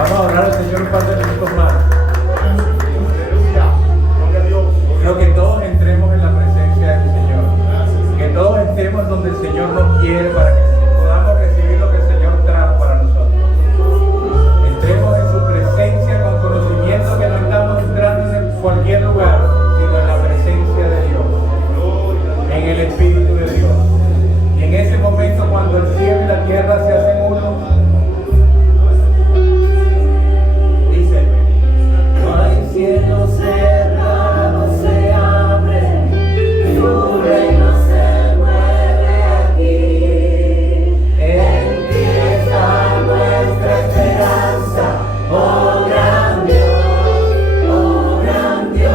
Vamos a orar al Señor un par de minutos más. Quiero que todos entremos en la presencia del Señor. Que todos estemos donde el Señor nos quiere para que podamos recibir lo que el Señor trajo para nosotros. Entremos en su presencia con conocimiento que no estamos entrando en cualquier lugar, sino en la presencia de Dios, en el Espíritu de Dios. Y en ese momento, cuando el cielo y la tierra se hacen uno, dice: no hay cielo cerrado, se abre, tu reino se mueve aquí. En ti está nuestra esperanza, oh gran Dios, oh gran Dios.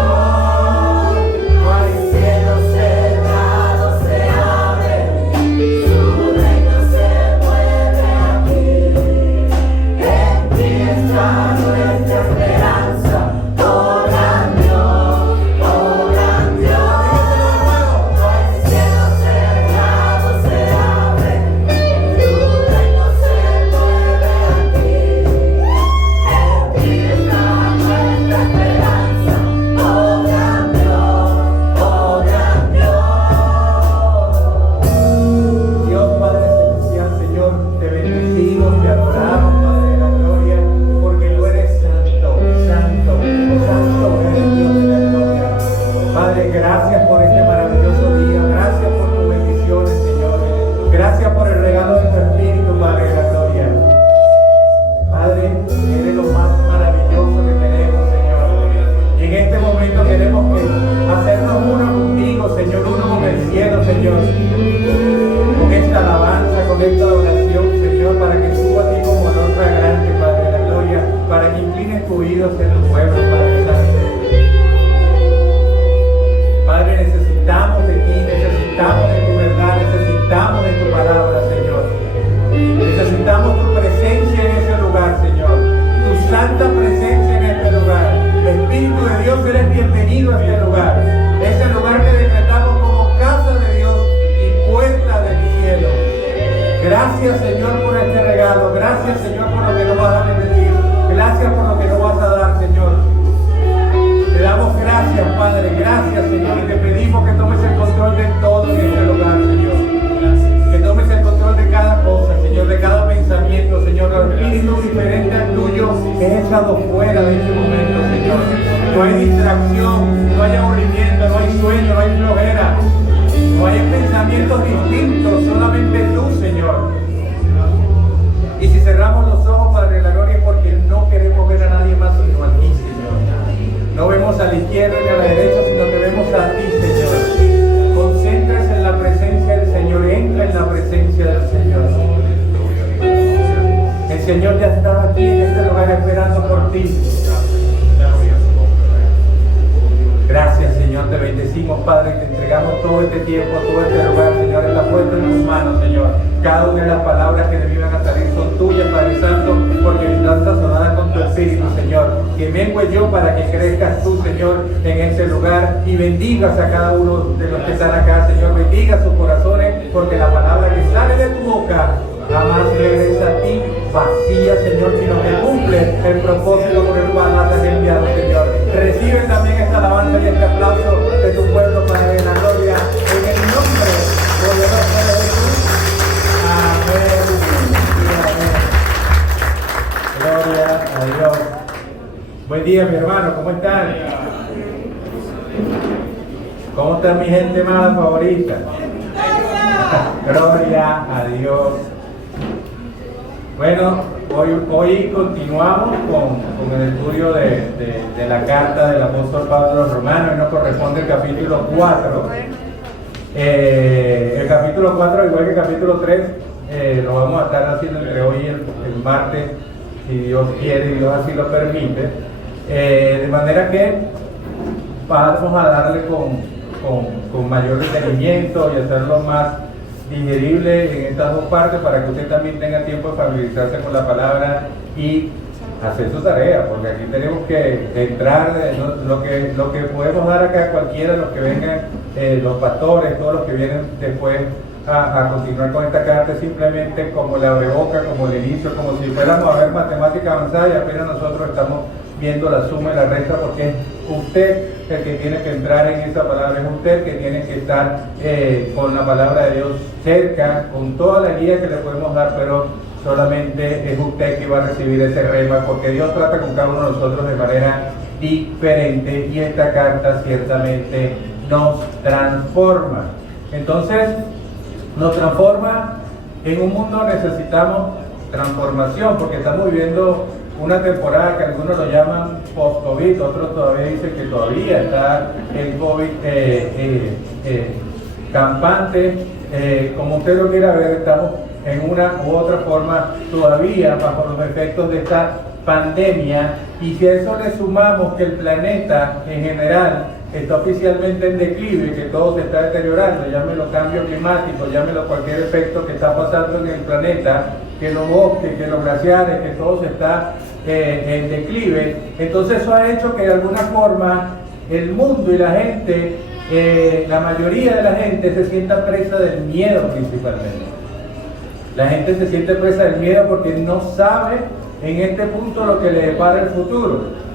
No hay cielo cerrado, se abre, tu reino se mueve aquí. En ti está nuestra esperanza, oh gran Dios, oh gran Dios. No hay cielo cerrado, se abre, tu reino se mueve aquí. En ti está nuestra esperanza, oh gran Dios, oh gran Dios. Dios Padre Celestial, Señor, te bendecimos, te adoramos, Padre de la gloria, porque tú eres santo, santo, santo eres Dios de la gloria. Padre, gracias por este maravilloso día, gracias por tus bendiciones, Señor. Gracias por el regalo de tu Espíritu, Padre de la gloria. Padre, eres lo más maravilloso que tenemos, Señor. Y en este momento queremos hacernos uno contigo, Señor, uno con el cielo, Señor. Con esta alabanza, con esta adoración, Señor, para que suba a ti como honor fragante, Padre de la gloria, para que inclines tu oído hacia tu pueblo, Padre Santo. Padre, necesitamos de ti, necesitamos de tu verdad, necesitamos de tu palabra, Señor. Necesitamos tu presencia en ese lugar, Señor. Tu santa presencia en este lugar. Espíritu de Dios, eres bienvenido a este lugar. Ese lugar que decretamos como casa de Dios y puerta del cielo. Gracias, Señor, por este regalo. Gracias, Señor, por lo que nos vas a bendecir. Gracias por lo que nos vas a dar, Señor. Te damos gracias, Padre. Gracias, Señor. Y te pedimos que tomes el control de todo en este lugar, Señor. Que tomes el control de cada cosa, Señor, de cada pensamiento, Señor. El espíritu diferente al tuyo es echado fuera de este momento, Señor. No hay distracción, no hay aburrimiento, no hay sueño, no hay flojera. No hay pensamientos distintos, solamente tú, Señor. Y si cerramos los ojos, Padre de la gloria, es porque no queremos ver a nadie más sino a ti, Señor. No vemos a la izquierda ni a la derecha, sino que vemos a ti, Señor. Concéntrese en la presencia del Señor, entra en la presencia del Señor. El Señor ya está aquí en este lugar esperando por ti. Gracias, Señor, te bendecimos, Padre, te entregamos todo este tiempo, todo este lugar, Señor, está puesto en tus manos, Señor. Cada una de las palabras que debían a salir son tuyas, Padre Santo, porque están sazonadas con tu Espíritu, Señor. Que mengue yo para que crezcas tú, Señor, en este lugar y bendigas a cada uno de los que están acá, Señor. Bendiga sus corazones, porque la palabra que sale de tu boca jamás regresa a ti vacía, Señor, sino que cumple el propósito por el cual las has enviado, Señor. Recibe también esta alabanza y este aplauso de tu pueblo, Padre de la gloria, en el nombre poderoso de Jesús. Amén y amén. Gloria a Dios. Buen día, mi hermano, ¿cómo están? ¿Cómo está mi gente mala favorita? Gloria a Dios. Bueno, hoy continuamos con el estudio de la carta del apóstol Pablo a los Romanos. Hoy nos corresponde el capítulo 4. El capítulo 4, igual que el capítulo 3, lo vamos a estar haciendo entre hoy y el martes, si Dios quiere y Dios así lo permite. De manera que vamos a darle con mayor detenimiento y hacerlo más digerible en estas dos partes para que usted también tenga tiempo de familiarizarse con la palabra y hacer su tarea, porque aquí tenemos que entrar lo que podemos dar acá, cualquiera de los que vengan, los pastores, todos los que vienen después a continuar con esta carta, simplemente como la abreboca, como el inicio, como si fuéramos a ver matemática avanzada y apenas nosotros estamos viendo la suma y la resta, porque es usted el que tiene que entrar en esa palabra, es usted el que tiene que estar con la palabra de Dios cerca, con toda la guía que le podemos dar, pero solamente es usted que va a recibir ese rema, porque Dios trata con cada uno de nosotros de manera diferente y esta carta ciertamente nos transforma. Entonces, nos transforma. En un mundo necesitamos transformación, porque estamos viviendo una temporada que algunos lo llaman post-COVID, otros todavía dicen que todavía está el COVID campante. Como usted lo quiera ver, estamos en una u otra forma todavía bajo los efectos de esta pandemia, y si a eso le sumamos que el planeta en general está oficialmente en declive, que todo se está deteriorando, llámelo cambio climático, llámelo cualquier efecto que está pasando en el planeta, que los bosques, que los glaciares, que todo se está en declive, entonces eso ha hecho que de alguna forma el mundo y la gente, la mayoría de la gente se sienta presa del miedo principalmente. La gente se siente presa del miedo porque no sabe en este punto lo que le depara el futuro.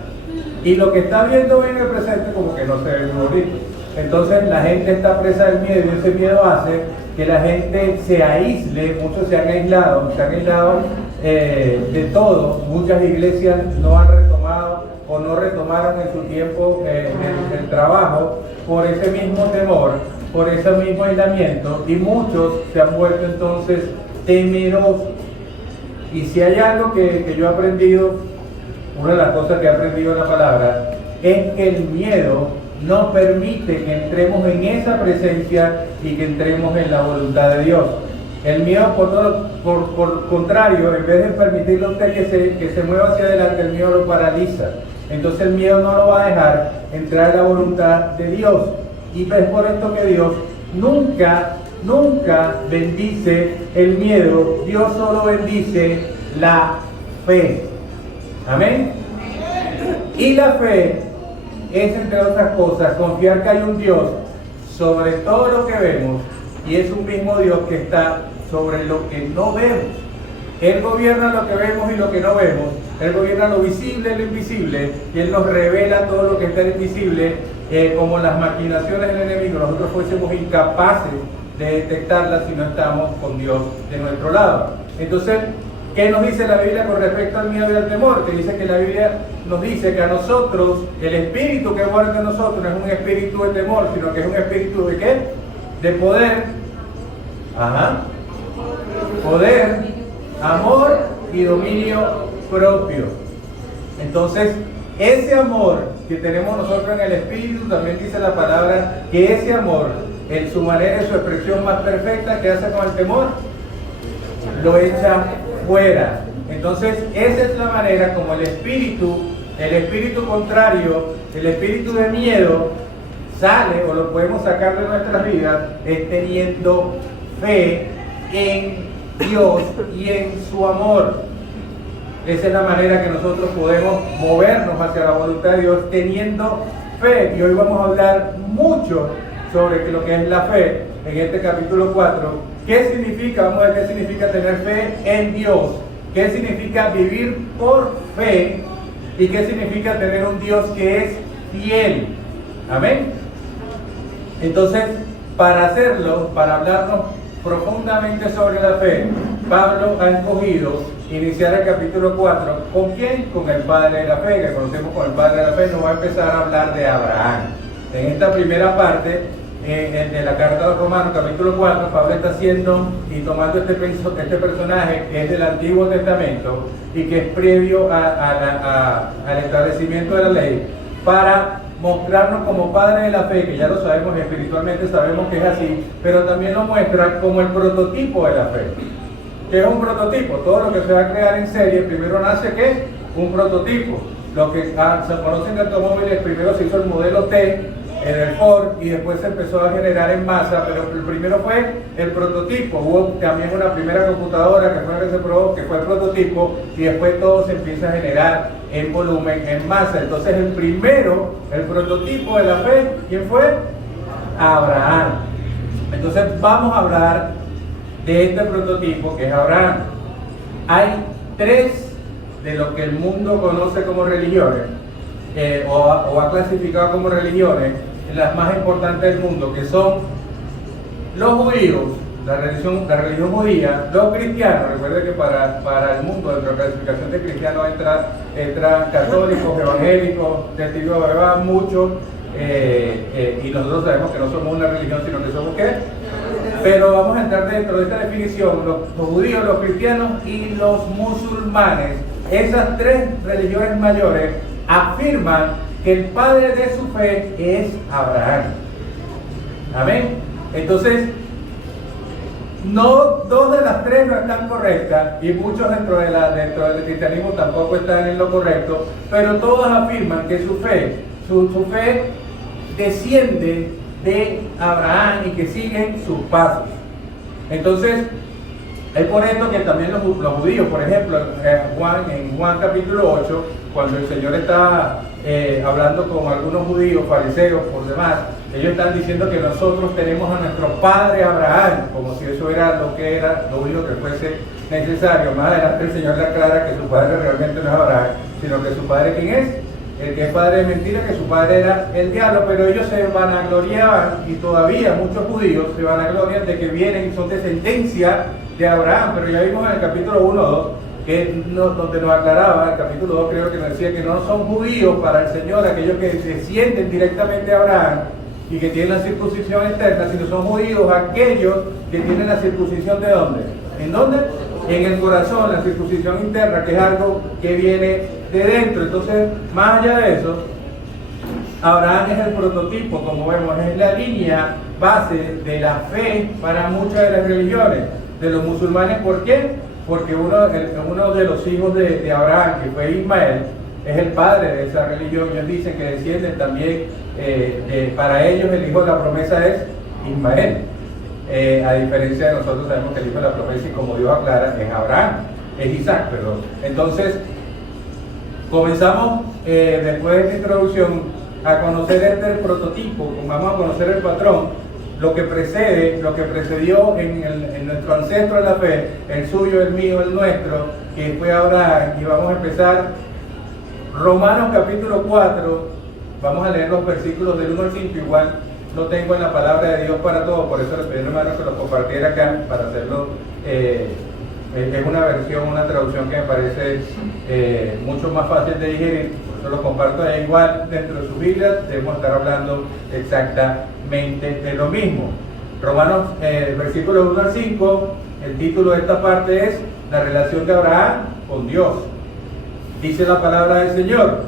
Y lo que está viendo en el presente como que no se ve muy bonito. Entonces la gente está presa del miedo y ese miedo hace que la gente se aísle. Muchos se han aislado de todo. Muchas iglesias no han retomado o no retomaron en su tiempo el trabajo por ese mismo temor, por ese mismo aislamiento, y muchos se han vuelto entonces temerosos. Y si hay algo que yo he aprendido, una de las cosas que he aprendido en la palabra, es que el miedo no permite que entremos en esa presencia y que entremos en la voluntad de Dios. El miedo, por contrario, en vez de permitirle a usted que se mueva hacia adelante, el miedo lo paraliza. Entonces el miedo no lo va a dejar entrar en la voluntad de Dios. Y es por esto que Dios nunca bendice el miedo. Dios solo bendice la fe. Amén. Y la fe es, entre otras cosas, confiar que hay un Dios sobre todo lo que vemos, y es un mismo Dios que está sobre lo que no vemos. Él gobierna lo que vemos y lo que no vemos. Él gobierna lo visible y lo invisible, y Él nos revela todo lo que está invisible, como las maquinaciones del enemigo. Nosotros fuésemos incapaces de detectarlas si no estamos con Dios de nuestro lado. Entonces, ¿qué nos dice la Biblia con respecto al miedo y al temor? Que dice que la Biblia nos dice que a nosotros, el espíritu que guarda en nosotros no es un espíritu de temor, sino que es un espíritu de ¿qué? De poder, poder, amor y dominio propio. Entonces, ese amor que tenemos nosotros en el espíritu, también dice la palabra que ese amor, en su manera y su expresión más perfecta, que hace con el temor, lo echa fuera. Entonces esa es la manera como el espíritu contrario, el espíritu de miedo, sale, o lo podemos sacar de nuestras vidas, es teniendo fe en Dios y en su amor. Esa es la manera que nosotros podemos movernos hacia la voluntad de Dios, teniendo fe. Y hoy vamos a hablar mucho sobre lo que es la fe en este capítulo 4. ¿Qué significa? Vamos a ver qué significa tener fe en Dios. ¿Qué significa vivir por fe? ¿Y qué significa tener un Dios que es fiel? Amén. Entonces, para hacerlo, para hablarnos profundamente sobre la fe, Pablo ha escogido iniciar el capítulo 4. ¿Con quién? Con el padre de la fe, que conocemos como el padre de la fe. Nos va a empezar a hablar de Abraham. En esta primera parte de la carta de los Romanos, capítulo 4, Pablo está haciendo y tomando este personaje que es del Antiguo Testamento y que es previo al establecimiento de la ley, para mostrarnos como padre de la fe, que ya lo sabemos espiritualmente, sabemos que es así, pero también lo muestra como el prototipo de la fe. ¿Qué es un prototipo? Todo lo que se va a crear en serie, primero nace ¿qué? Un prototipo. Los que se conocen de automóviles, primero se hizo el modelo T en el Ford y después se empezó a generar en masa, pero el primero fue el prototipo. Hubo también una primera computadora que fue la que se probó, que fue el prototipo, y después todo se empieza a generar en volumen, en masa. Entonces el primero, el prototipo de la fe, ¿quién fue? Abraham. Entonces vamos a hablar de este prototipo que es Abraham. Hay tres de lo que el mundo conoce como religiones, o ha clasificado como religiones, las más importantes del mundo, que son los judíos, la religión judía, los cristianos. Recuerde que para el mundo, dentro de la clasificación de cristianos, entran católicos, evangélicos, testigos de Jehová, muchos, y nosotros sabemos que no somos una religión, sino que somos ¿qué? Pero vamos a entrar dentro de esta definición: los judíos, los cristianos y los musulmanes. Esas tres religiones mayores afirman que el padre de su fe es Abraham. Amén. Entonces, dos de las tres no están correctas, y muchos dentro del cristianismo tampoco están en lo correcto, pero todas afirman que su fe desciende de Abraham y que siguen sus pasos. Entonces, es por esto que también los judíos, por ejemplo, en Juan capítulo 8, cuando el Señor está hablando con algunos judíos, fariseos, por demás, ellos están diciendo que nosotros tenemos a nuestro padre Abraham, como si eso era lo único que fuese necesario. Más adelante el Señor le aclara que su padre realmente no es Abraham, sino que su padre, ¿quién es? El que es padre de mentira, que su padre era el diablo. Pero ellos se vanagloriaban, y todavía muchos judíos se vanaglorian de que vienen y son descendencia de Abraham. Pero ya vimos en el capítulo 1-2 donde nos aclaraba, el capítulo 2 creo que nos decía que no son judíos para el Señor aquellos que descienden directamente de Abraham y que tienen la circuncisión externa, sino son judíos aquellos que tienen la circuncisión ¿de dónde? ¿En dónde? En el corazón, la circuncisión interna, que es algo que viene de dentro. Entonces, más allá de eso, Abraham es el prototipo, como vemos, es la línea base de la fe para muchas de las religiones. De los musulmanes, ¿por qué? Porque uno de los hijos de Abraham, que fue Ismael, es el padre de esa religión. Ellos dicen que descienden también, para ellos el hijo de la promesa es Ismael. A diferencia de nosotros, sabemos que el hijo de la promesa, y como Dios aclara, es Abraham, es Isaac, perdón. Entonces, comenzamos después de esta introducción a conocer este prototipo, vamos a conocer el patrón, lo que precedió en nuestro ancestro de la fe, el suyo, el mío, el nuestro, que fue Abraham. Y vamos a empezar Romanos capítulo 4, vamos a leer los versículos del 1 al 5, igual lo tengo en la palabra de Dios para todos, por eso les pedí hermano que lo compartiera acá para hacerlo. Es una versión, una traducción que me parece mucho más fácil de digerir, por eso lo comparto ahí. Igual dentro de sus Biblias debemos estar hablando exactamente de lo mismo. Romanos, versículos 1 al 5, el título de esta parte es la relación de Abraham con Dios. Dice la palabra del Señor: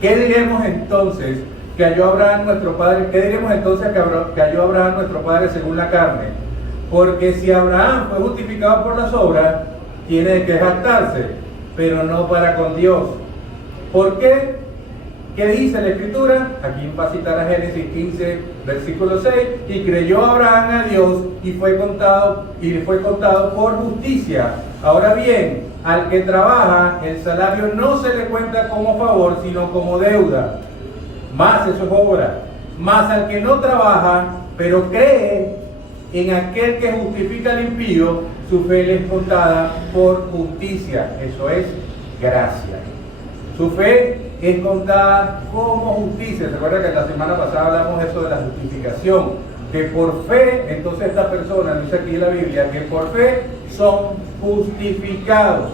¿qué diremos entonces que halló Abraham nuestro padre? ¿Qué diremos entonces que halló Abraham nuestro padre según la carne? Porque si Abraham fue justificado por las obras, tiene de qué jactarse, pero no para con Dios. ¿Por qué? ¿Qué dice la Escritura? Aquí va a citar a Génesis 15, versículo 6, y creyó Abraham a Dios y le fue contado por justicia. Ahora bien, al que trabaja, el salario no se le cuenta como favor, sino como deuda. Más eso es obra. Más al que no trabaja, pero cree en aquel que justifica al impío, su fe le es contada por justicia. Eso es gracia. Su fe es contada como justicia. ¿Se acuerdan que la semana pasada hablamos de eso de la justificación? Que por fe, entonces esta persona, dice aquí en la Biblia, que por fe son justificados.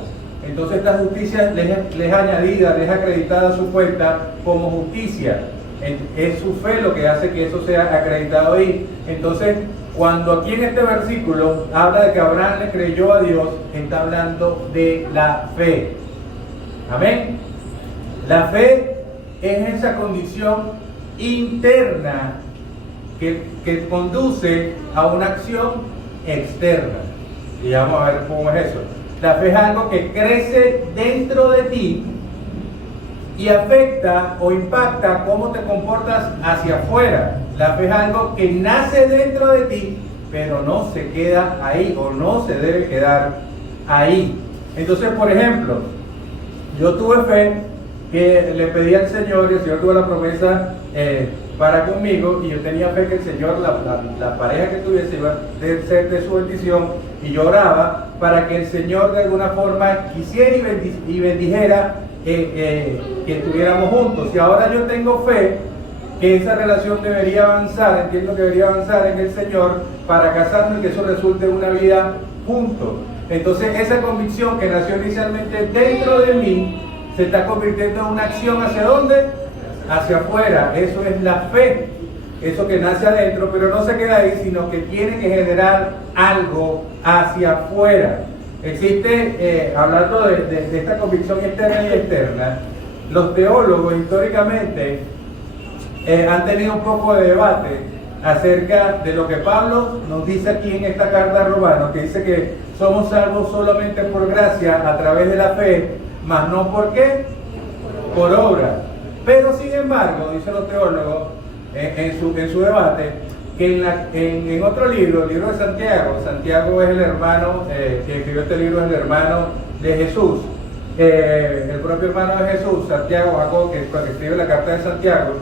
Entonces esta justicia les es añadida, les es acreditada a su cuenta como justicia. Es su fe lo que hace que eso sea acreditado ahí. Entonces, cuando aquí en este versículo habla de que Abraham le creyó a Dios, está hablando de la fe. Amén. La fe es esa condición interna que conduce a una acción externa. Y vamos a ver cómo es eso. La fe es algo que crece dentro de ti y afecta o impacta cómo te comportas hacia afuera. La fe es algo que nace dentro de ti, pero no se queda ahí, o no se debe quedar ahí. Entonces, por ejemplo, yo tuve fe, que le pedí al Señor, y el Señor tuvo la promesa para conmigo, y yo tenía fe que el Señor, la pareja que tuviese, iba a ser de su bendición, y yo oraba para que el Señor de alguna forma quisiera y bendijera que estuviéramos juntos. Y ahora yo tengo fe que esa relación debería avanzar, entiendo que debería avanzar en el Señor para casarnos y que eso resulte en una vida juntos. Entonces esa convicción que nació inicialmente dentro de mí se está convirtiendo en una acción. ¿Hacia dónde? Hacia afuera. Eso es la fe, eso que nace adentro, pero no se queda ahí, sino que tiene que generar algo hacia afuera. Existe, hablando de esta convicción interna y externa, los teólogos históricamente han tenido un poco de debate acerca de lo que Pablo nos dice aquí en esta carta a Romanos, que dice que somos salvos solamente por gracia a través de la fe, mas no por qué, por obra. Pero sin embargo, dicen los teólogos en su debate, que en otro libro, el libro de Santiago, Santiago es el hermano, que escribió este libro es el hermano de Jesús, el propio hermano de Jesús, Santiago Jacob, que escribe la carta de Santiago,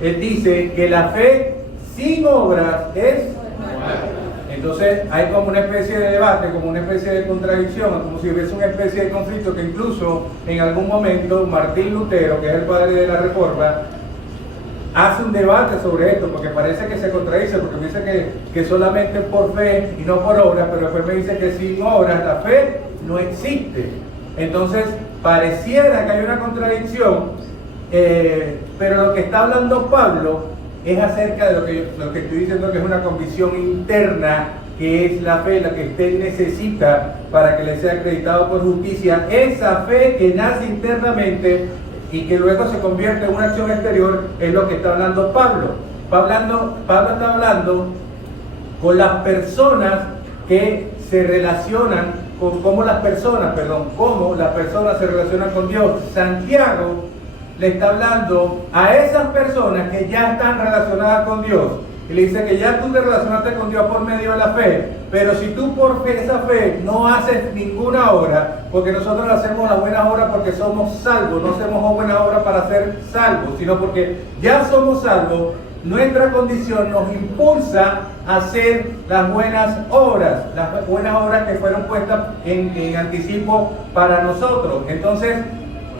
él dice que la fe sin obras es muerta. Entonces hay como una especie de debate, como una especie de contradicción, como si hubiese una especie de conflicto que incluso en algún momento Martín Lutero, que es el padre de la Reforma, hace un debate sobre esto, porque parece que se contradice, porque dice que solamente por fe y no por obras, pero después me dice que sin obras la fe no existe. Entonces pareciera que hay una contradicción, pero lo que está hablando Pablo es acerca de lo que estoy diciendo, que es una convicción interna, que es la fe, la que usted necesita para que le sea acreditado por justicia. Esa fe que nace internamente y que luego se convierte en una acción exterior es lo que está hablando Pablo. Pablo está hablando con las personas que se relacionan, cómo las personas se relacionan con Dios. Santiago le está hablando a esas personas que ya están relacionadas con Dios. Y le dice que ya tú te relacionaste con Dios por medio de la fe, pero si tú por esa fe no haces ninguna obra, porque nosotros hacemos las buenas obras porque somos salvos, no hacemos buenas obras para ser salvos, sino porque ya somos salvos, nuestra condición nos impulsa a hacer las buenas obras que fueron puestas en anticipo para nosotros. Entonces,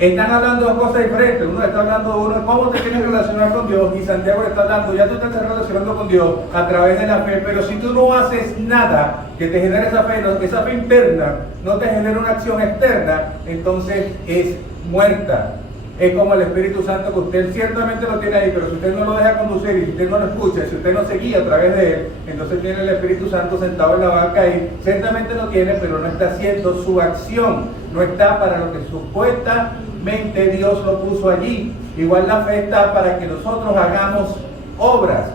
están hablando de cosas diferentes. Uno está hablando de cómo te tienes que relacionar con Dios, y Santiago está hablando, ya tú te estás relacionando con Dios a través de la fe, pero si tú no haces nada que te genere esa fe interna, no te genera una acción externa, entonces es muerta. Es como el Espíritu Santo, que usted ciertamente lo tiene ahí, pero si usted no lo deja conducir, y si usted no lo escucha, si usted no se guía a través de él, entonces tiene el Espíritu Santo sentado en la banca y ciertamente lo tiene, pero no está haciendo su acción, no está para lo que supuestamente Dios lo puso allí. Igual la fe está para que nosotros hagamos obras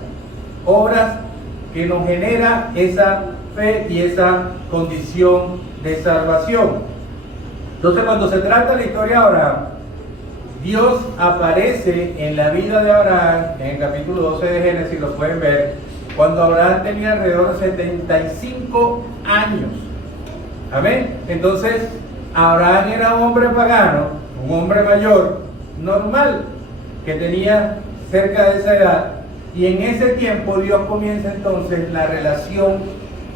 que nos genera esa fe y esa condición de salvación. Entonces, cuando se trata de la historia de Abraham, Dios aparece en la vida de Abraham, en el capítulo 12 de Génesis, lo pueden ver, cuando Abraham tenía alrededor de 75 años. Amén. Entonces, Abraham era un hombre pagano, un hombre mayor, normal, que tenía cerca de esa edad, y en ese tiempo Dios comienza entonces la relación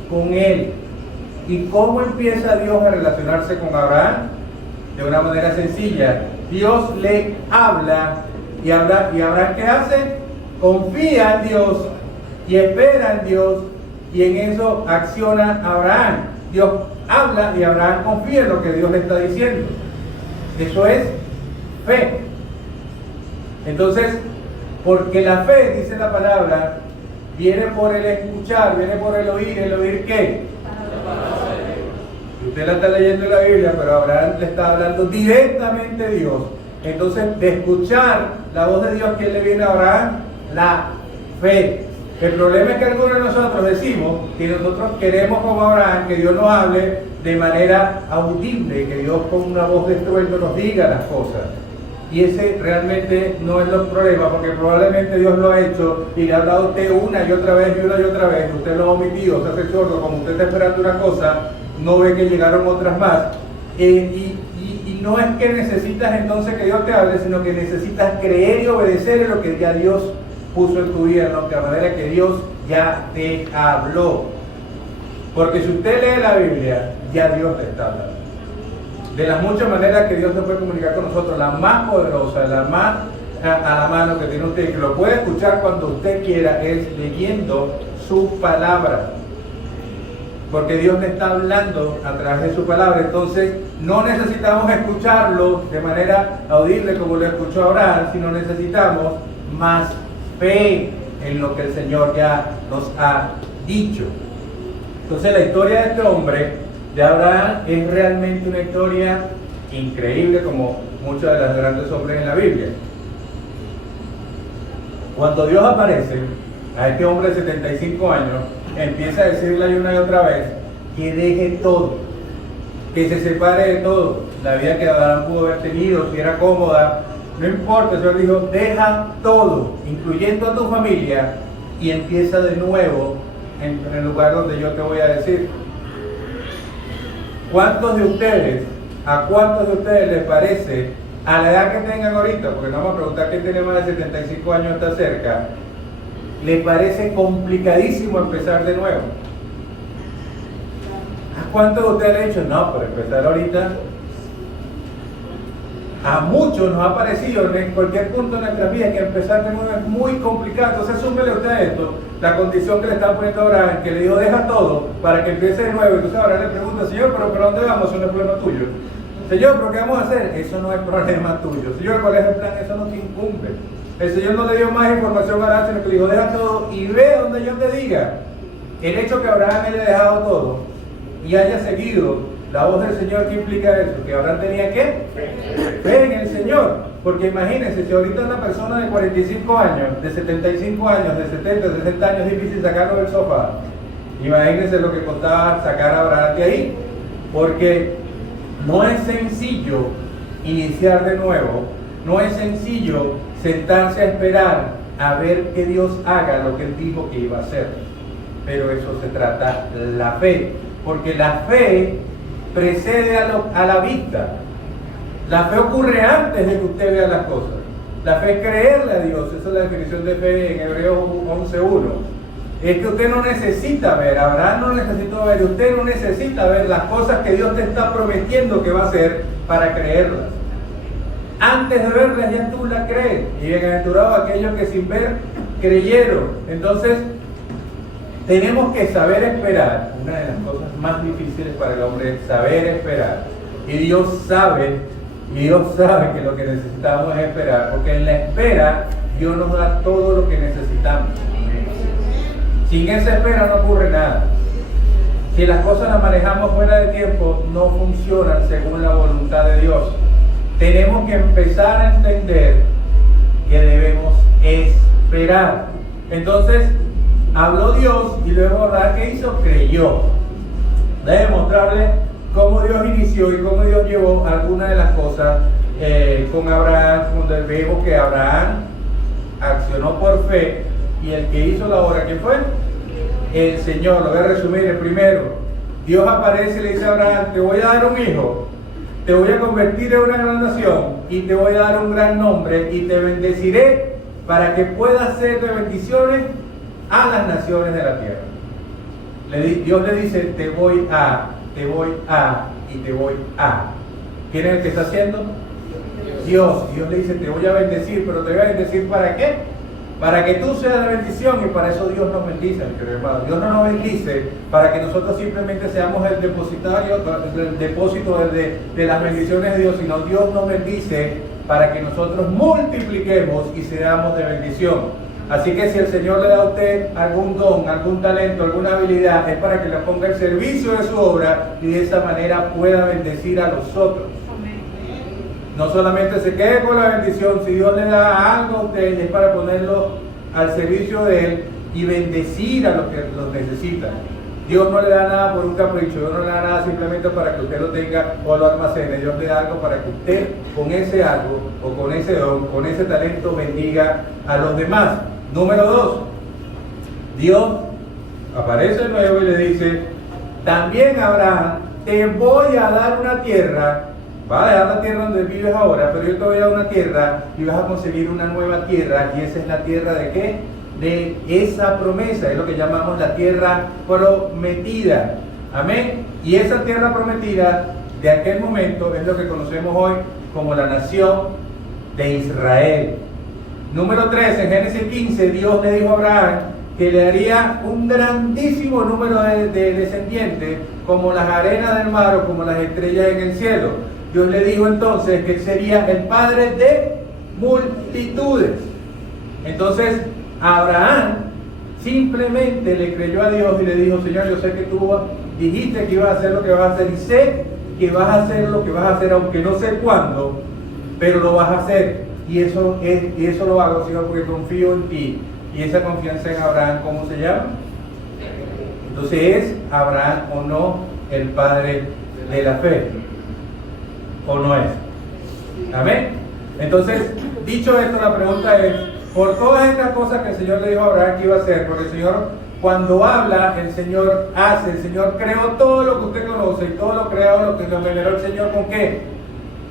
con él. ¿Y cómo empieza Dios a relacionarse con Abraham? De una manera sencilla. Dios le habla, y Abraham, ¿qué hace? Confía en Dios y espera en Dios, y en eso acciona Abraham. Dios habla y Abraham confía en lo que Dios le está diciendo. Eso es fe. Entonces, porque la fe, dice la palabra, viene por el escuchar, viene por el oír ¿qué? Usted la está leyendo en la Biblia, pero Abraham le está hablando directamente a Dios. Entonces, de escuchar la voz de Dios, ¿qué le viene a Abraham? La fe. El problema es que algunos de nosotros decimos que nosotros queremos, como Abraham, que Dios nos hable de manera audible, que Dios con una voz de estruendo nos diga las cosas. Y ese realmente no es el problema, porque probablemente Dios lo ha hecho y le ha hablado a usted una y otra vez, usted lo ha omitido, se hace sordo, como usted está esperando una cosa, no ve que llegaron otras más. Y no es que necesitas entonces que Dios te hable, sino que necesitas creer y obedecer en lo que ya Dios puso en tu vida, ¿no? De manera que Dios ya te habló. Porque si usted lee la Biblia, ya Dios te está hablando. De las muchas maneras que Dios se puede comunicar con nosotros, la más poderosa, la más a la mano que tiene usted, que lo puede escuchar cuando usted quiera, es leyendo su palabra. Porque Dios le está hablando a través de su palabra. Entonces no necesitamos escucharlo de manera audible como lo escuchó Abraham, sino necesitamos más fe en lo que el Señor ya nos ha dicho. Entonces la historia de este hombre, de Abraham, es realmente una historia increíble, como muchos de los grandes hombres en la Biblia. Cuando Dios aparece a este hombre de 75 años, empieza a decirle una y otra vez que deje todo, que se separe de todo. La vida que Abraham pudo haber tenido, si era cómoda, no importa. El Señor dijo, deja todo, incluyendo a tu familia, y empieza de nuevo en el lugar donde yo te voy a decir. ¿A cuántos de ustedes les parece, a la edad que tengan ahorita, porque no vamos a preguntar quién tiene más de 75 años está cerca, les parece complicadísimo empezar de nuevo? ¿A cuántos de ustedes le han dicho, no, pero empezar ahorita? A muchos nos ha parecido en cualquier punto de nuestra vida que empezar de nuevo es muy complicado. Entonces súmele usted a esto la condición que le están poniendo a Abraham, que le dijo deja todo para que empiece de nuevo. Entonces Abraham le pregunta, Señor, pero ¿para dónde vamos? Eso no es problema tuyo. Señor, ¿pero qué vamos a hacer? Eso no es problema tuyo. Señor, ¿cuál es el plan? Eso no te incumbe. El Señor no le dio más información a Abraham, sino que le dijo deja todo y ve donde yo te diga. El hecho que Abraham haya dejado todo y haya seguido la voz del Señor, ¿qué implica eso? Que Abraham tenía ¿qué? Fe en el Señor. Porque imagínense, si ahorita una persona de 45 años, de 75 años, de 70, 60 años, es difícil sacarlo del sofá. Imagínense lo que costaba sacar a Abraham de ahí. Porque no es sencillo iniciar de nuevo, no es sencillo sentarse a esperar a ver que Dios haga lo que Él dijo que iba a hacer. Pero eso se trata la fe. Porque la fe precede a la vista. La fe ocurre antes de que usted vea las cosas. La fe es creerle a Dios. Esa es la definición de fe en Hebreos 11:1. Es que usted no necesita ver, Abraham no necesitó ver, usted no necesita ver las cosas que Dios te está prometiendo que va a hacer para creerlas. Antes de verlas ya tú las crees. Y bienaventurados aquellos que sin ver creyeron. Entonces tenemos que saber esperar. Una de las cosas más difíciles para el hombre es saber esperar. Y Dios sabe que lo que necesitamos es esperar, porque en la espera Dios nos da todo lo que necesitamos. Sin esa espera no ocurre nada. Si las cosas las manejamos fuera de tiempo, no funcionan según la voluntad de Dios. Tenemos que empezar a entender que debemos esperar. Entonces habló Dios y luego Abraham, ¿qué hizo? Creyó. Debe mostrarle cómo Dios inició y cómo Dios llevó algunas de las cosas con Abraham, donde vemos que Abraham accionó por fe y el que hizo la obra, ¿quién fue? El Señor. Lo voy a resumir. El primero, Dios aparece y le dice a Abraham, te voy a dar un hijo, te voy a convertir en una gran nación y te voy a dar un gran nombre y te bendeciré para que puedas ser de bendiciones a las naciones de la tierra. Dios le dice, te voy a y te voy a. ¿Quién es el que está haciendo? Dios. Dios le dice, te voy a bendecir, pero te voy a bendecir ¿para qué? Para que tú seas de bendición, y para eso Dios nos bendice, mi querido hermano. Dios no nos bendice para que nosotros simplemente seamos el depositario, el depósito de las bendiciones de Dios, sino Dios nos bendice para que nosotros multipliquemos y seamos de bendición. Así que si el Señor le da a usted algún don, algún talento, alguna habilidad, es para que la ponga al servicio de su obra y de esa manera pueda bendecir a los otros. No solamente se quede con la bendición, si Dios le da algo a usted es para ponerlo al servicio de Él y bendecir a los que lo necesitan. Dios no le da nada por un capricho, Dios no le da nada simplemente para que usted lo tenga o lo almacene. Dios le da algo para que usted con ese algo o con ese don, con ese talento bendiga a los demás. Número 2, Dios aparece de nuevo y le dice, también Abraham, te voy a dar una tierra vas a dejar la tierra donde vives ahora, pero yo te voy a dar una tierra y vas a conseguir una nueva tierra, y esa es la tierra ¿de qué? De esa promesa, es lo que llamamos la tierra prometida. Amén. Y esa tierra prometida de aquel momento es lo que conocemos hoy como la nación de Israel. Número 3, en Génesis 15, Dios le dijo a Abraham que le haría un grandísimo número de descendientes, como las arenas del mar o como las estrellas en el cielo. Dios le dijo entonces que él sería el padre de multitudes. Entonces Abraham simplemente le creyó a Dios y le dijo: Señor, yo sé que tú dijiste que ibas a hacer lo que vas a hacer, y sé que vas a hacer lo que vas a hacer, aunque no sé cuándo, pero lo vas a hacer. Y eso lo hago, Señor, porque confío en ti. Y esa confianza en Abraham, ¿cómo se llama? Entonces, ¿es Abraham o no el padre de la fe? ¿O no es? Amén. Entonces, dicho esto, la pregunta es: por todas estas cosas que el Señor le dijo a Abraham que iba a hacer, porque el Señor, cuando habla, el Señor hace, el Señor creó todo lo que usted conoce, y todo lo creado, lo que lo generó el Señor, ¿con qué?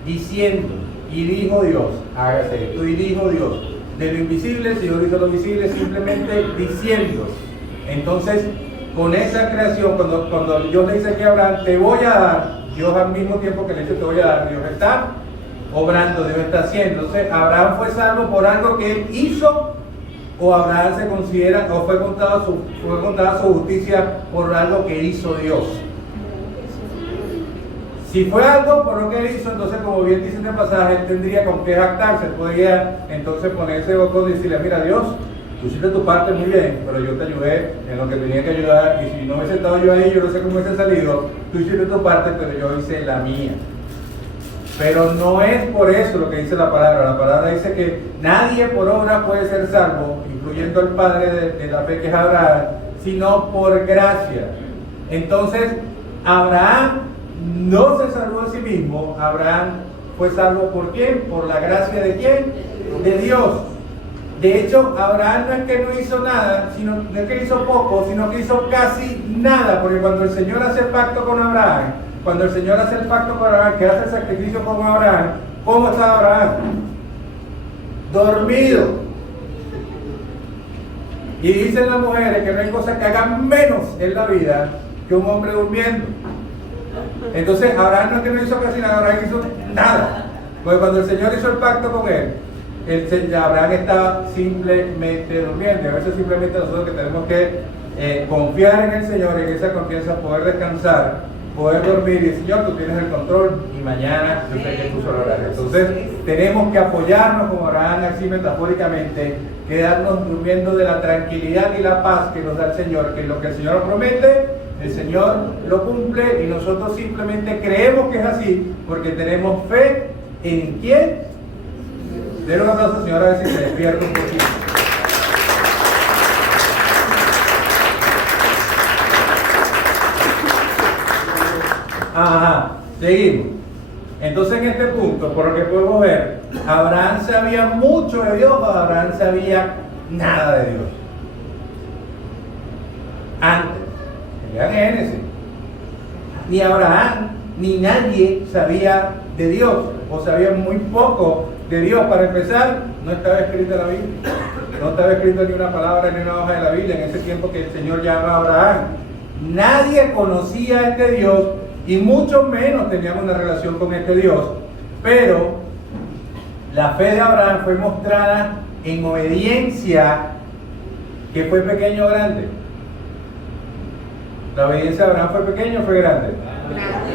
Diciendo, y dijo Dios, hágase esto, y dijo Dios. De lo invisible, el Señor hizo lo visible, simplemente diciendo. Entonces, con esa creación, cuando Dios le dice que a Abraham, te voy a dar, Dios al mismo tiempo que le dice te voy a dar, Dios está obrando, Dios está haciendo. Entonces, Abraham fue salvo por algo que él hizo, o Abraham se considera, o fue contada su justicia por algo que hizo Dios. Si fue algo por lo que él hizo, entonces, como bien dice este pasaje, él tendría con qué jactarse. Podría entonces ponerse bocón y decirle: mira, Dios, tú hiciste tu parte muy bien, pero yo te ayudé en lo que tenía que ayudar, y si no hubiese estado yo ahí, yo no sé cómo hubiese salido. Tú hiciste tu parte, pero yo hice la mía. Pero no es por eso lo que dice la palabra. La palabra dice que nadie por obra puede ser salvo, incluyendo el padre de la fe, que es Abraham, sino por gracia. Entonces, Abraham no se salvó a sí mismo. Abraham fue salvo ¿por quién? Por la gracia de ¿quién? De Dios. De hecho, Abraham no es que no hizo nada, no es que hizo poco, sino que hizo casi nada, porque cuando el Señor hace pacto con Abraham, cuando el Señor hace el pacto con Abraham, que hace el sacrificio con Abraham, ¿cómo está Abraham? Dormido. Y dicen las mujeres que no hay cosa que hagan menos en la vida que un hombre durmiendo. Entonces, Abraham no es que no hizo casi nada, Abraham hizo nada. Porque cuando el Señor hizo el pacto con él, Abraham estaba simplemente durmiendo. Y a veces simplemente nosotros que tenemos que confiar en el Señor, y en esa confianza poder descansar, poder dormir, y Señor, tú tienes el control, y mañana yo sé que tú solo harás. Entonces, tenemos que apoyarnos como Abraham, así metafóricamente, quedarnos durmiendo de la tranquilidad y la paz que nos da el Señor, que lo que el Señor nos promete, el Señor lo cumple, y nosotros simplemente creemos que es así porque tenemos fe en ¿quién? Denle un aplauso, Señor, a ver si se despierta un poquito. Ajá, seguimos. Entonces, en este punto, por lo que podemos ver, Abraham sabía mucho de Dios, o Abraham sabía nada de Dios. Antes, en Génesis, ni Abraham ni nadie sabía de Dios, o sabía muy poco de Dios. Para empezar, no estaba escrita la Biblia, no estaba escrita ni una palabra ni una hoja de la Biblia en ese tiempo que el Señor llama a Abraham. Nadie conocía a este Dios, y mucho menos teníamos una relación con este Dios. Pero la fe de Abraham fue mostrada en obediencia, que fue pequeño o grande. ¿La obediencia de Abraham fue pequeña o fue grande?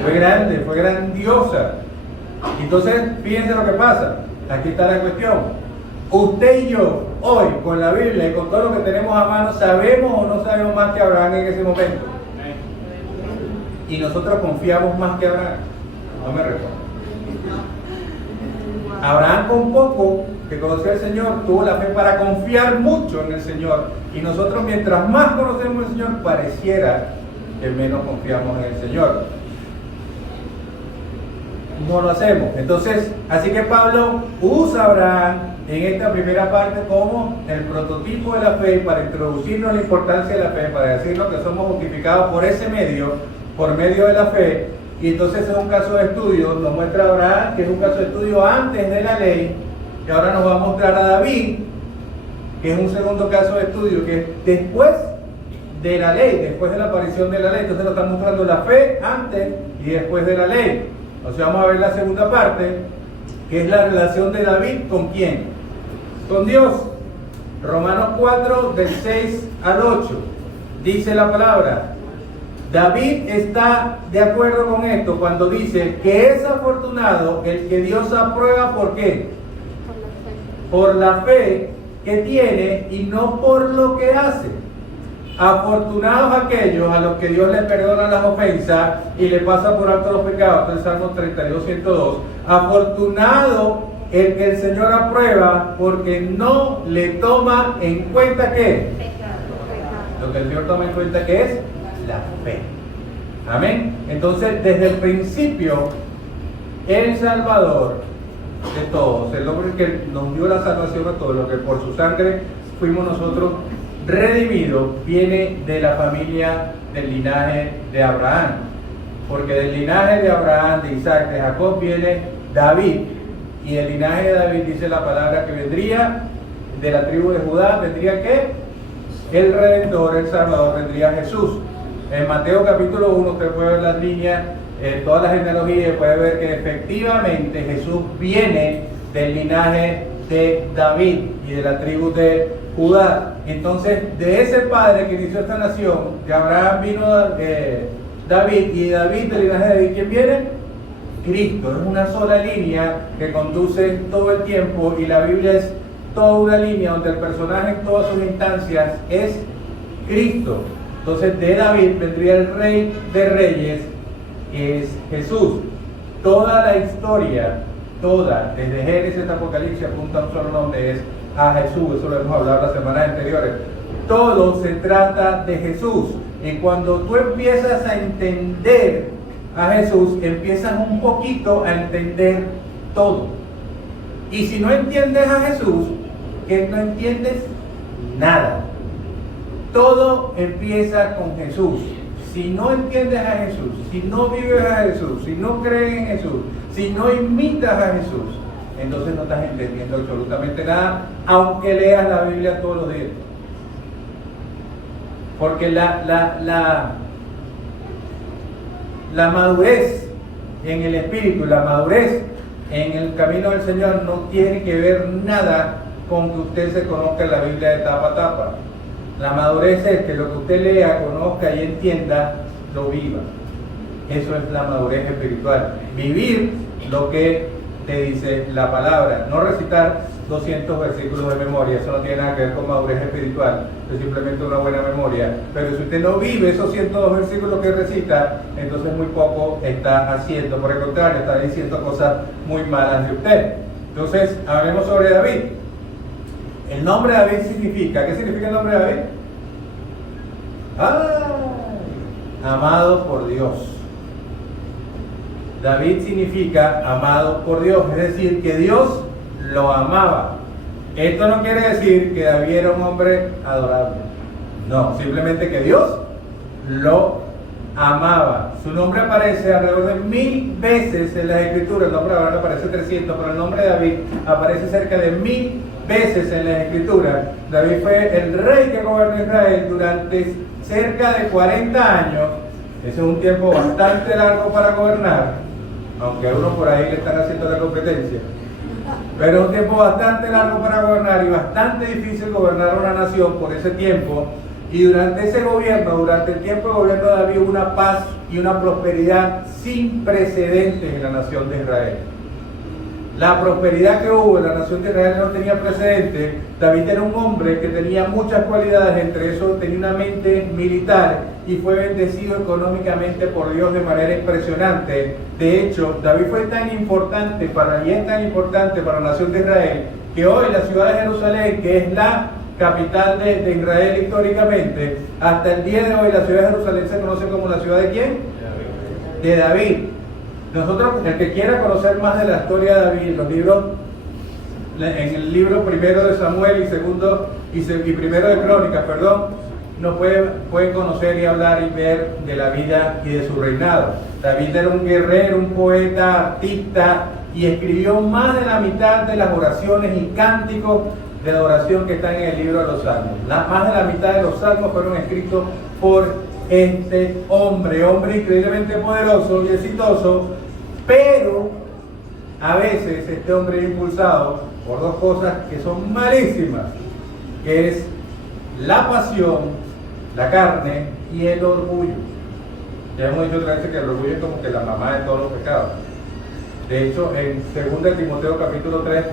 Fue grande, fue grandiosa. Entonces, fíjense lo que pasa. Aquí está la cuestión. Usted y yo, hoy, con la Biblia y con todo lo que tenemos a mano, ¿sabemos o no sabemos más que Abraham en ese momento? Y nosotros confiamos más que Abraham. No me respondo. Abraham, con poco que conoció al Señor, tuvo la fe para confiar mucho en el Señor. Y nosotros, mientras más conocemos al Señor, pareciera que menos confiamos en el Señor. No lo hacemos. Entonces, así que Pablo usa a Abraham en esta primera parte como el prototipo de la fe, para introducirnos la importancia de la fe, para decirnos que somos justificados por ese medio, por medio de la fe, Y entonces es un caso de estudio, nos muestra Abraham que es un caso de estudio antes de la ley, y ahora nos va a mostrar a David, que es un segundo caso de estudio, que es después de la ley, después de la aparición de la ley. Entonces nos está mostrando la fe antes y después de la ley. O sea, vamos a ver la segunda parte, que es la relación de David con quién, con Dios. Romanos 4 del 6 al 8 dice la palabra. David está de acuerdo con esto cuando dice que es afortunado el que Dios aprueba. ¿Por qué? Por la fe que tiene y no por lo que hace. Afortunados aquellos a los que Dios les perdona las ofensas y le pasa por alto los pecados. Entonces Salmo 32, 102. Afortunado el que el Señor aprueba, porque no le toma en cuenta ¿qué? Lo que el Señor toma en cuenta que es la fe. Amén. Entonces, desde el principio, el Salvador de todos, el hombre que nos dio la salvación a todos, lo que por su sangre fuimos nosotros redimidos, viene de la familia del linaje de Abraham. Porque del linaje de Abraham, de Isaac, de Jacob viene David. Y del linaje de David dice la palabra que vendría de la tribu de Judá, vendría ¿qué? El Redentor, el Salvador, vendría Jesús. En Mateo capítulo 1 usted puede ver las líneas, todas las genealogías, puede ver que efectivamente Jesús viene del linaje de David y de la tribu de Judá. Entonces, de ese padre que inició esta nación, de Abraham vino David, y de David, del linaje de David, ¿quién viene? Cristo. Es una sola línea que conduce todo el tiempo, y la Biblia es toda una línea donde el personaje en todas sus instancias es Cristo. Entonces de David vendría el Rey de Reyes, que es Jesús. Toda la historia, toda, desde Génesis hasta Apocalipsis, apunta a un solo nombre, es a Jesús. Eso lo hemos hablado las semanas anteriores. Todo se trata de Jesús. Y cuando tú empiezas a entender a Jesús, empiezas un poquito a entender todo. Y si no entiendes a Jesús, que no entiendes nada. Todo empieza con Jesús. Si no entiendes a Jesús, si no vives a Jesús, si no crees en Jesús, si no imitas a Jesús, entonces no estás entendiendo absolutamente nada, aunque leas la Biblia todos los días. Porque la madurez en el Espíritu, la madurez en el camino del Señor no tiene que ver nada con que usted se conozca la Biblia de tapa a tapa. La madurez es que lo que usted lea, conozca y entienda, lo viva. Eso es la madurez espiritual. Vivir lo que te dice la palabra. No recitar 200 versículos de memoria. Eso no tiene nada que ver con madurez espiritual. Es simplemente una buena memoria. Pero si usted no vive esos 102 versículos que recita, entonces muy poco está haciendo. Por el contrario, está diciendo cosas muy malas de usted. Entonces, hablemos sobre David. El nombre David significa, ¿qué significa el nombre David? Amado por Dios. David significa amado por Dios, es decir, que Dios lo amaba. Esto no quiere decir que David era un hombre adorable. No, simplemente que Dios lo amaba. Su nombre aparece alrededor de 1000 veces en las Escrituras. El nombre de Abraham aparece 300, pero el nombre de David aparece cerca de 1000 veces en las Escrituras. David fue el rey que gobernó Israel durante cerca de 40 años. Ese es un tiempo bastante largo para gobernar, aunque a uno por ahí le están haciendo la competencia. Pero es un tiempo bastante largo para gobernar y bastante difícil gobernar una nación por ese tiempo. Y durante ese gobierno, durante el tiempo de gobierno de David, hubo una paz y una prosperidad sin precedentes en la nación de Israel. La prosperidad que hubo en la nación de Israel no tenía precedentes. David era un hombre que tenía muchas cualidades, entre eso tenía una mente militar y fue bendecido económicamente por Dios de manera impresionante. De hecho, David fue tan importante y es tan importante para la nación de Israel que hoy la ciudad de Jerusalén, que es la capital de Israel históricamente, hasta el día de hoy la ciudad de Jerusalén se conoce como la ciudad de ¿quién? De David. Nosotros, el que quiera conocer más de la historia de David, en el libro primero de Samuel y primero de Crónicas, no pueden conocer y hablar y ver de la vida y de su reinado. David era un guerrero, un poeta, artista, y escribió más de la mitad de las oraciones y cánticos de la oración que están en el libro de los Salmos. Más de la mitad de los Salmos fueron escritos por este hombre increíblemente poderoso y exitoso, pero a veces este hombre es impulsado por dos cosas que son malísimas, que es la pasión, la carne y el orgullo. Ya hemos dicho otra vez que el orgullo es como que la mamá de todos los pecados. De hecho, en 2 Timoteo capítulo 3,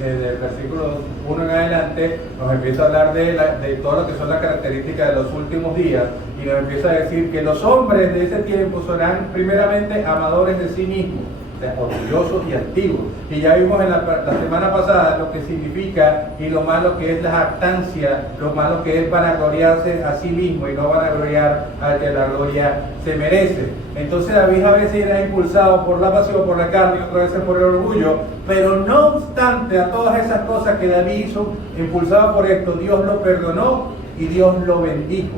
del versículo 1 en adelante, nos empieza a hablar de todo lo que son las características de los últimos días, y nos empieza a decir que los hombres de ese tiempo serán primeramente amadores de sí mismos, o sea, orgullosos y altivos. Y ya vimos en la semana pasada lo que significa y lo malo que es la jactancia, lo malo que es vanagloriarse a sí mismo y no vanagloriar al que la gloria se merece. Entonces David a veces era impulsado por la pasión, por la carne, y otras veces por el orgullo, pero no obstante a todas esas cosas que David hizo, impulsado por esto, Dios lo perdonó y Dios lo bendijo.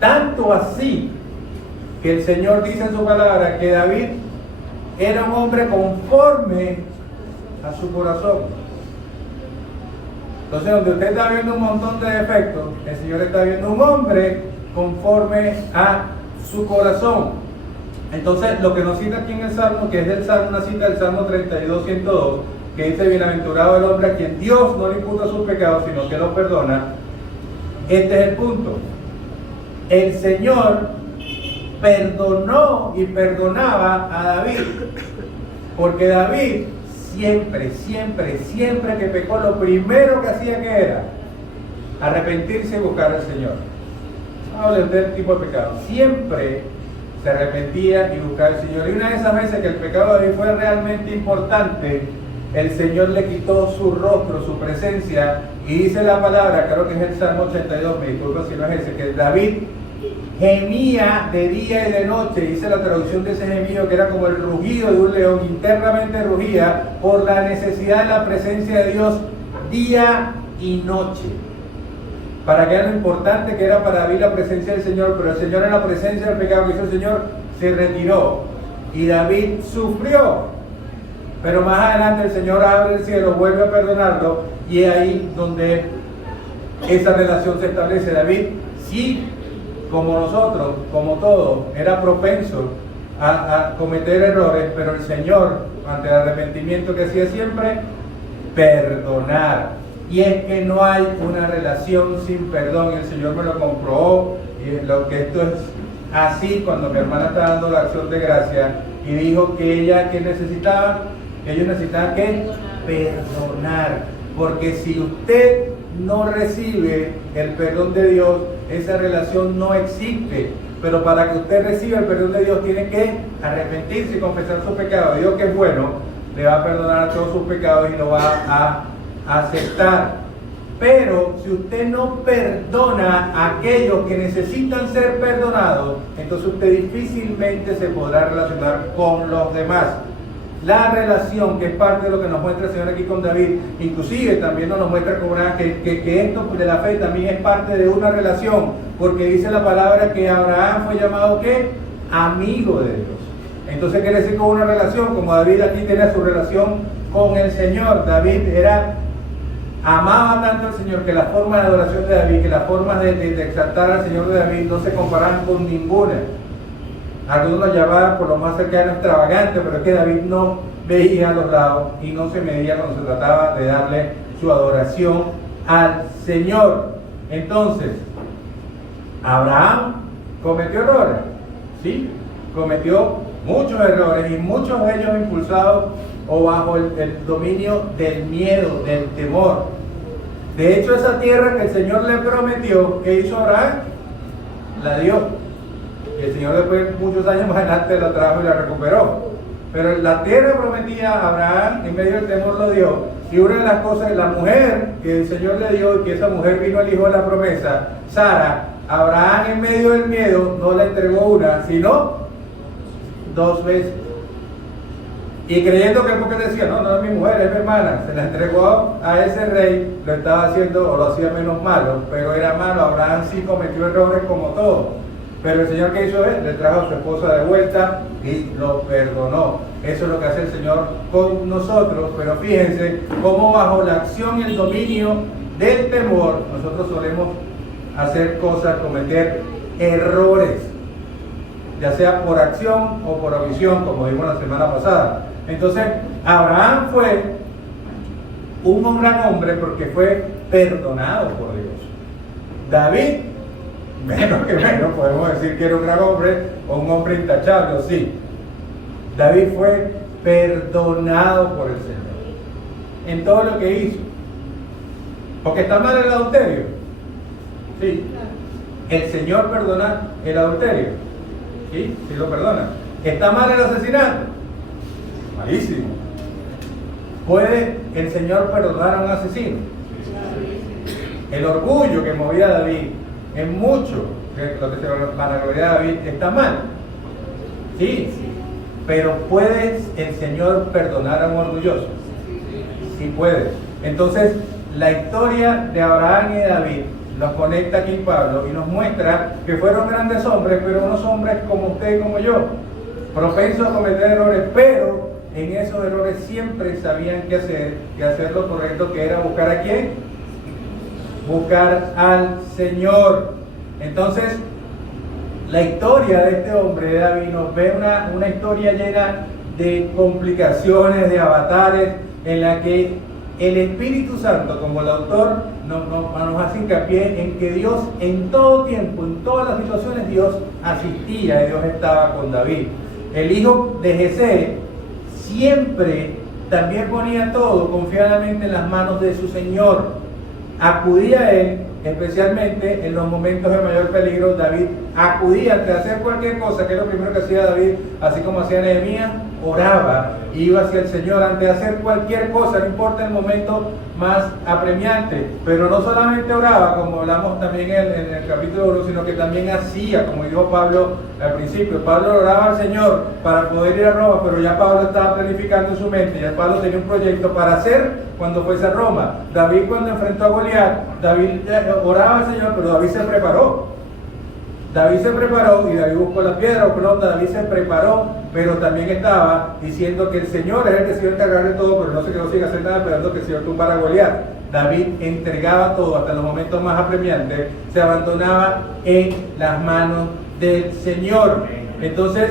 Tanto así que el Señor dice en su palabra que David era un hombre conforme a su corazón. Entonces, donde usted está viendo un montón de defectos, el Señor está viendo un hombre conforme a su corazón. Entonces, lo que nos cita aquí en el Salmo, que es del Salmo, una cita del Salmo 32, 102, que dice: bienaventurado el hombre a quien Dios no le imputa sus pecados, sino que los perdona. Este es el punto. El Señor perdonó y perdonaba a David, porque David siempre que pecó, lo primero que hacía que era arrepentirse y buscar al Señor. Habla del tipo de pecado. Siempre se arrepentía y buscaba al Señor. Y una de esas veces que el pecado de David fue realmente importante, el Señor le quitó su rostro, su presencia, y dice la palabra, creo que es el Salmo 82, me disculpo si no es ese, que David gemía de día y de noche. Dice la traducción de ese gemido que era como el rugido de un león, internamente rugía por la necesidad de la presencia de Dios día y noche. Para que era lo importante que era para David la presencia del Señor, pero el Señor, en la presencia del pecado que hizo el Señor, se retiró y David sufrió. Pero más adelante el Señor abre el cielo, vuelve a perdonarlo, y es ahí donde esa relación se establece. David, sí, como nosotros, como todos, era propenso a cometer errores, pero el Señor, ante el arrepentimiento que hacía siempre, perdonar. Y es que no hay una relación sin perdón, y el Señor me lo comprobó, y lo que esto es así cuando mi hermana estaba dando la acción de gracia y dijo que ella, que necesitaba, que ellos necesitaban que perdonar, porque si usted no recibe el perdón de Dios, esa relación no existe. Pero para que usted reciba el perdón de Dios, tiene que arrepentirse y confesar su pecado. Dios, que es bueno, le va a perdonar todos sus pecados y lo va a aceptar. Pero si usted no perdona a aquellos que necesitan ser perdonados, entonces usted difícilmente se podrá relacionar con los demás. La relación, que es parte de lo que nos muestra el Señor aquí con David, inclusive también nos muestra con que esto de la fe también es parte de una relación, porque dice la palabra que Abraham fue llamado ¿qué? Amigo de Dios. Entonces quiere decir con una relación, como David aquí tenía su relación con el Señor. David amaba tanto al Señor que las formas de adoración de David, que las formas de exaltar al Señor de David no se comparaban con ninguna. Algunos lo llamaban por lo más cercano extravagante, pero es que David no veía a los lados y no se medía cuando se trataba de darle su adoración al Señor. Entonces, Abraham cometió errores, ¿sí? Cometió muchos errores, y muchos de ellos impulsados o bajo el dominio del miedo, del temor. De hecho, esa tierra que el Señor le prometió, ¿qué hizo Abraham? La dio. El Señor después, muchos años más adelante, la trajo y la recuperó. Pero la tierra prometida a Abraham, en medio del temor, lo dio. Y una de las cosas, la mujer que el Señor le dio, y que esa mujer vino al hijo de la promesa, Sara, Abraham, en medio del miedo, no le entregó una, sino 2 veces. Y creyendo que porque decía, no, no es mi mujer, es mi hermana, se la entregó a ese rey, lo estaba haciendo o lo hacía menos malo, pero era malo. Abraham sí cometió errores como todo. Pero el Señor, ¿qué hizo él? Le trajo a su esposa de vuelta y lo perdonó. Eso es lo que hace el Señor con nosotros. Pero fíjense cómo bajo la acción y el dominio del temor nosotros solemos hacer cosas, cometer errores, ya sea por acción o por omisión, como vimos la semana pasada. Entonces, Abraham fue un gran hombre porque fue perdonado por Dios. David, menos que menos, podemos decir que era un gran hombre o un hombre intachable, sí. David fue perdonado por el Señor en todo lo que hizo. Porque está mal el adulterio. Sí. El Señor perdona el adulterio. Sí, sí lo perdona. ¿Está mal el asesinato? Malísimo. ¿Puede el Señor perdonar a un asesino? El orgullo que movía a David en mucho, lo que se vanagloria a David, está mal. Sí, pero ¿puede el Señor perdonar a un orgulloso? Sí puede. Entonces, la historia de Abraham y de David nos conecta aquí Pablo y nos muestra que fueron grandes hombres, pero unos hombres como usted y como yo, propensos a cometer errores, pero en esos errores siempre sabían qué hacer y hacer lo correcto, que era buscar ¿a quién? Buscar al Señor. Entonces, la historia de este hombre, de David, nos ve una historia llena de complicaciones, de avatares, en la que el Espíritu Santo, como el autor, nos hace hincapié en que Dios en todo tiempo, en todas las situaciones, Dios asistía y Dios estaba con David. El hijo de Jesé siempre también ponía todo confiadamente en las manos de su Señor. Acudía a él, especialmente en los momentos de mayor peligro. David acudía ante hacer cualquier cosa, que es lo primero que hacía David, así como hacía Nehemías, oraba, iba hacia el Señor ante hacer cualquier cosa, no importa el momento más apremiante. Pero no solamente oraba, como hablamos también en el capítulo 1, sino que también hacía, como dijo Pablo al principio. Pablo oraba al Señor para poder ir a Roma, pero ya Pablo estaba planificando en su mente, ya Pablo tenía un proyecto para hacer cuando fuese a Roma. David, cuando enfrentó a Goliat, David oraba al Señor, pero David se preparó. David se preparó y David buscó la piedra o pelota. David se preparó, pero también estaba diciendo que el Señor es el que se iba a encargar de todo, pero no se quedó sin hacer nada esperando que el Señor tumbara a Goliat. David entregaba todo hasta los momentos más apremiantes, se abandonaba en las manos del Señor. Entonces,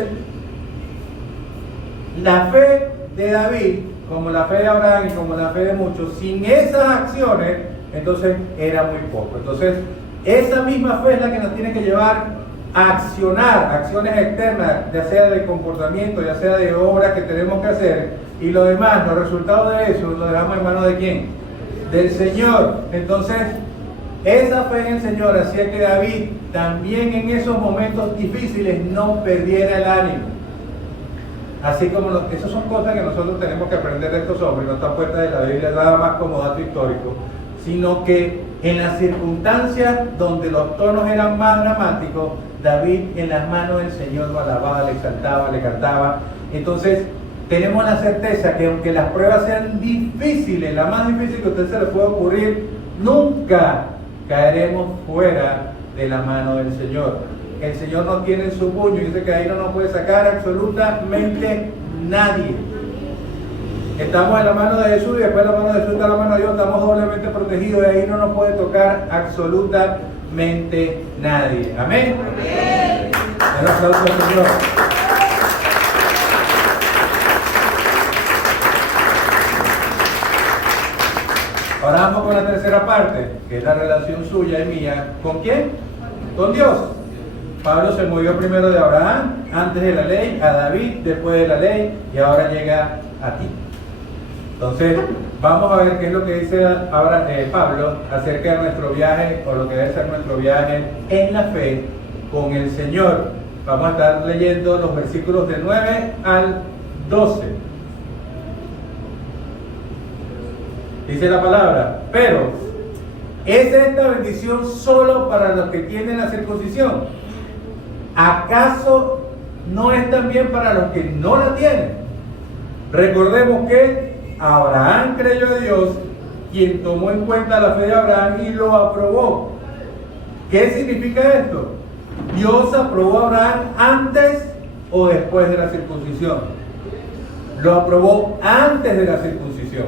la fe de David, como la fe de Abraham y como la fe de muchos, sin esas acciones, entonces era muy poco. Entonces, esa misma fe es la que nos tiene que llevar a accionar, acciones externas, ya sea de comportamiento, ya sea de obras que tenemos que hacer, y lo demás, los resultados de eso, lo dejamos en manos de ¿quién? Del Señor. Entonces, esa fe en el Señor hacía que David también en esos momentos difíciles no perdiera el ánimo. Así como esas son cosas que nosotros tenemos que aprender de estos hombres, no está puesta de la Biblia nada más como dato histórico, sino que en las circunstancias donde los tonos eran más dramáticos, David en las manos del Señor lo alababa, le exaltaba, le cantaba. Entonces tenemos la certeza que aunque las pruebas sean difíciles, la más difícil que a usted se le puede ocurrir, nunca caeremos fuera de la mano del Señor. El Señor nos tiene en su puño y dice que ahí no nos puede sacar absolutamente nadie. Estamos en la mano de Jesús y después de la mano de Jesús está la mano de Dios, estamos doblemente protegidos y ahí no nos puede tocar absolutamente nadie. Amén. Amén. Un aplauso al Señor. Ahora vamos con la tercera parte, que es la relación suya y mía. ¿Con quién? Con Dios. Pablo se movió primero de Abraham, antes de la ley, a David, después de la ley, y ahora llega a ti. Entonces, vamos a ver qué es lo que dice ahora Pablo acerca de nuestro viaje, o lo que debe ser nuestro viaje en la fe con el Señor. Vamos a estar leyendo los versículos del 9 al 12. Dice la palabra: pero ¿es esta bendición solo para los que tienen la circuncisión? ¿Acaso no es también para los que no la tienen? Recordemos que Abraham creyó a Dios, quien tomó en cuenta la fe de Abraham y lo aprobó. ¿Qué significa esto? Dios aprobó a Abraham antes o después de la circuncisión. Lo aprobó antes de la circuncisión.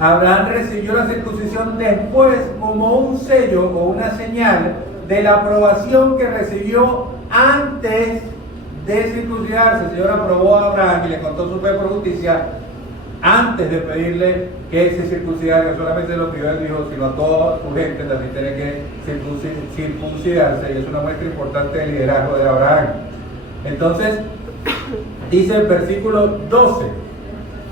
Abraham recibió la circuncisión después como un sello o una señal de la aprobación que recibió antes de circuncidarse. El Señor aprobó a Abraham y le contó su fe por justicia antes de pedirle que se circuncidara. Solamente lo pidió el Hijo, sino a toda su gente también tiene que circuncidarse, y es una muestra importante del liderazgo de Abraham. Entonces, dice el versículo 12,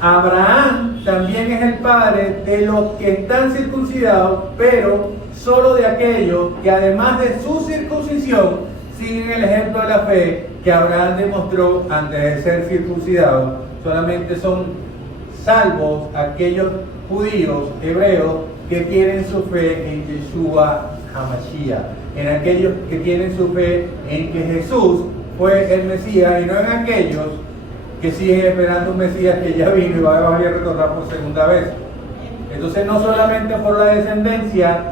Abraham también es el padre de los que están circuncidados, pero solo de aquellos que además de su circuncisión siguen el ejemplo de la fe que Abraham demostró antes de ser circuncidado. Solamente son salvos aquellos judíos, hebreos, que tienen su fe en Yeshua HaMashiach, en aquellos que tienen su fe en que Jesús fue el Mesías, y no en aquellos que siguen esperando un Mesías que ya vino y va a retornar por segunda vez. Entonces, no solamente por la descendencia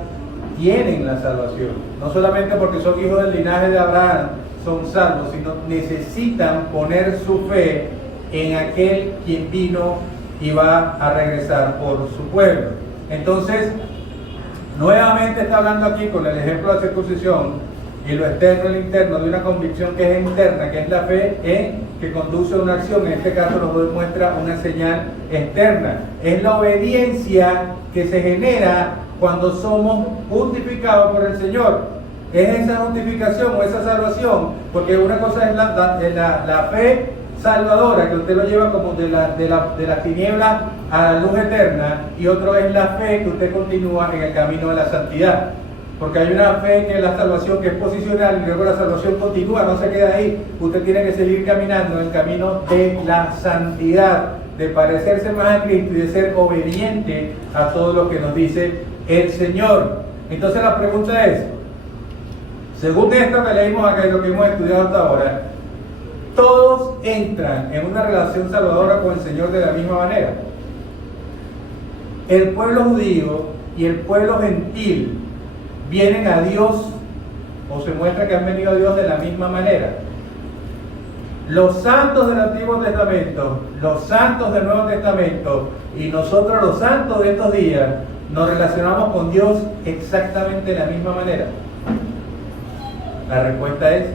tienen la salvación, no solamente porque son hijos del linaje de Abraham son salvos, sino necesitan poner su fe en aquel quien vino y va a regresar por su pueblo. Entonces, nuevamente está hablando aquí con el ejemplo de la circuncisión y lo externo y lo interno, de una convicción que es interna, que es la fe que conduce a una acción. En este caso nos demuestra una señal externa. Es la obediencia que se genera cuando somos justificados por el Señor. Es esa justificación o esa salvación, porque una cosa es la fe salvadora, que usted lo lleva como de las tinieblas a la luz eterna, y otro es la fe que usted continúa en el camino de la santidad. Porque hay una fe que es la salvación, que es posicional, y luego la salvación continúa, no se queda ahí. Usted tiene que seguir caminando en el camino de la santidad, de parecerse más a Cristo y de ser obediente a todo lo que nos dice el Señor. Entonces la pregunta es, según esto que leímos acá y lo que hemos estudiado hasta ahora, todos entran en una relación salvadora con el Señor de la misma manera. El pueblo judío y el pueblo gentil vienen a Dios, o se muestra que han venido a Dios de la misma manera. Los santos del Antiguo Testamento, los santos del Nuevo Testamento y nosotros los santos de estos días nos relacionamos con Dios exactamente de la misma manera. La respuesta es